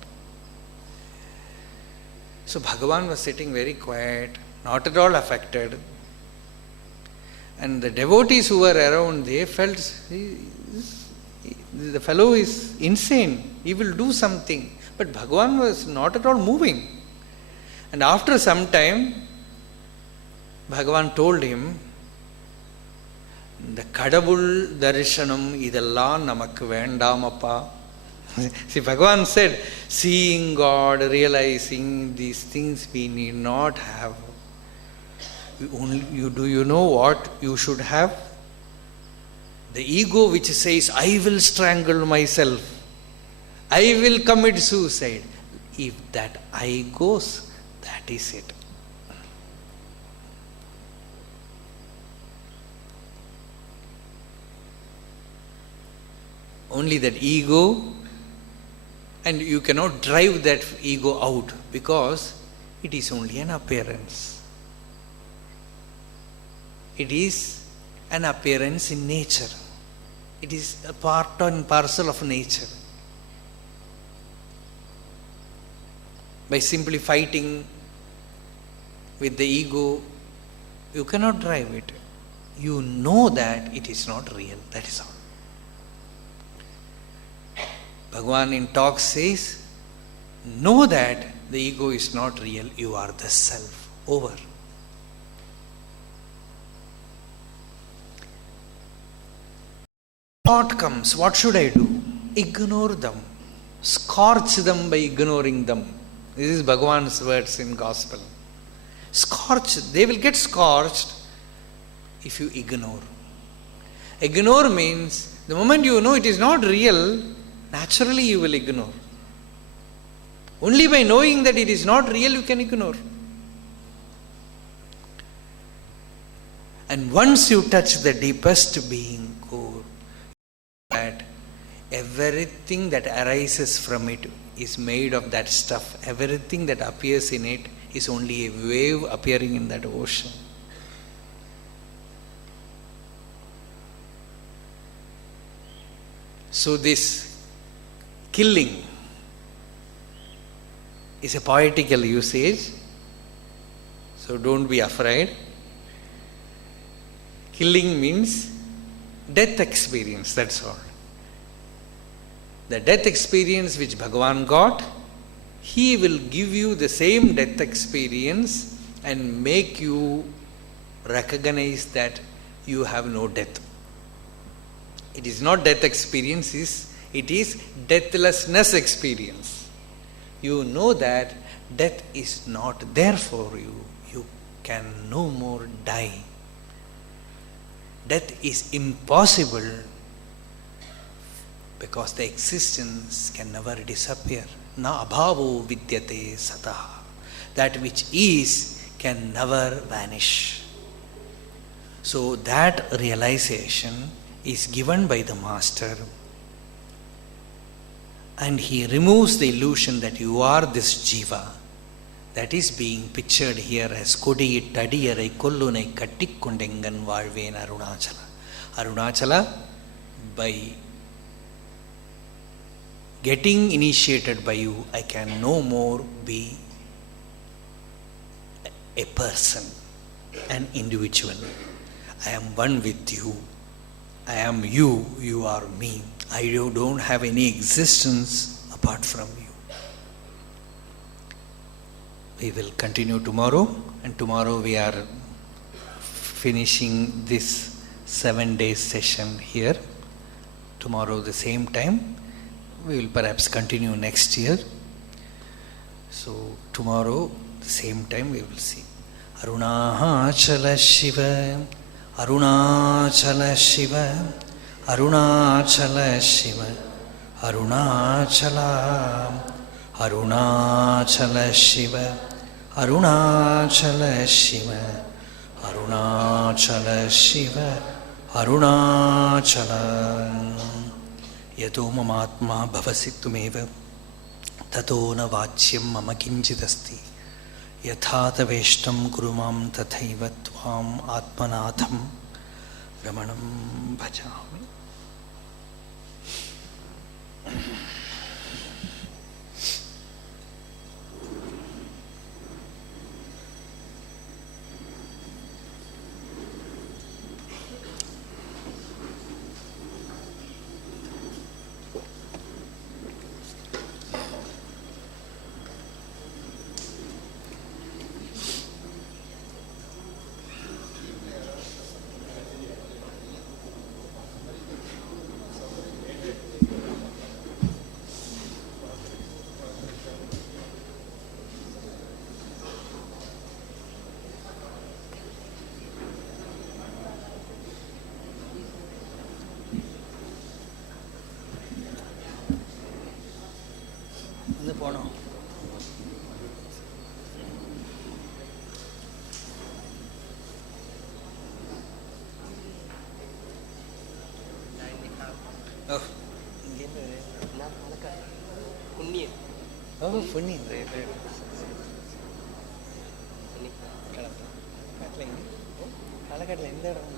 So Bhagavan was sitting very quiet, not at all affected. And the devotees who were around, they felt, the fellow is insane. He will do something. But Bhagavan was not at all moving. And after some time, Bhagavan told him, the Kadavul Darshanam idallam namakku vendamappa. See, Bhagavan said, seeing God, realizing these things we need not have. Do you know what you should have? The ego which says, I will strangle myself. I will commit suicide. If that I goes, that is it. Only that ego, and you cannot drive that ego out because it is only an appearance. It is an appearance in nature. It is a part and parcel of nature. By simply fighting with the ego, you cannot drive it. You know that it is not real. That is all. Bhagavan in talk says, know that the ego is not real. You are the self. Over. Thought comes, what should I do? Ignore them. Scorch them by ignoring them. This is Bhagavan's words in Gospel. Scorch, they will get scorched if you ignore. Ignore means, the moment you know it is not real, naturally you will ignore. Only by knowing that it is not real, you can ignore. And once you touch the deepest being core, that everything that arises from it is made of that stuff. Everything that appears in it is only a wave appearing in that ocean. So this killing is a poetical usage, so don't be afraid. Killing means death experience, that's all. The death experience which Bhagavan got, he will give you the same death experience and make you recognize that you have no death. It is not death experience, it is deathlessness experience. You know that death is not there for you. You can no more die. Death is impossible because the existence can never disappear. Na abhavo vidyate sataha. That which is can never vanish. So that realization is given by the Master, and he removes the illusion that you are this jiva that is being pictured here as Kodi Tadiyarai Kollunai Kattikkondengan Valven Arunachala. Arunachala, by getting initiated by you, I can no more be a person, an individual. I am one with you. I am you, you are me. I don't have any existence apart from you. We will continue tomorrow, and tomorrow we are finishing this 7-day session here. Tomorrow the same time. We will perhaps continue next year. So tomorrow the same time we will see. Arunachala Shiva, Arunachala Shiva, Arunachala Shiva, Arunachala, Arunachala Shiva, Arunachala Shiva, Arunachala Shiva, Arunachala. Yato mamatma bhavasittumeva tato na vachyam mama kinchidasti yathata veshtam kurumam tathaiva tvam atmanatham ramanam bhajami. போனோம். புண்ணியம். ஓ புண்ணியம். களக்காட்டில் எந்த இடம்?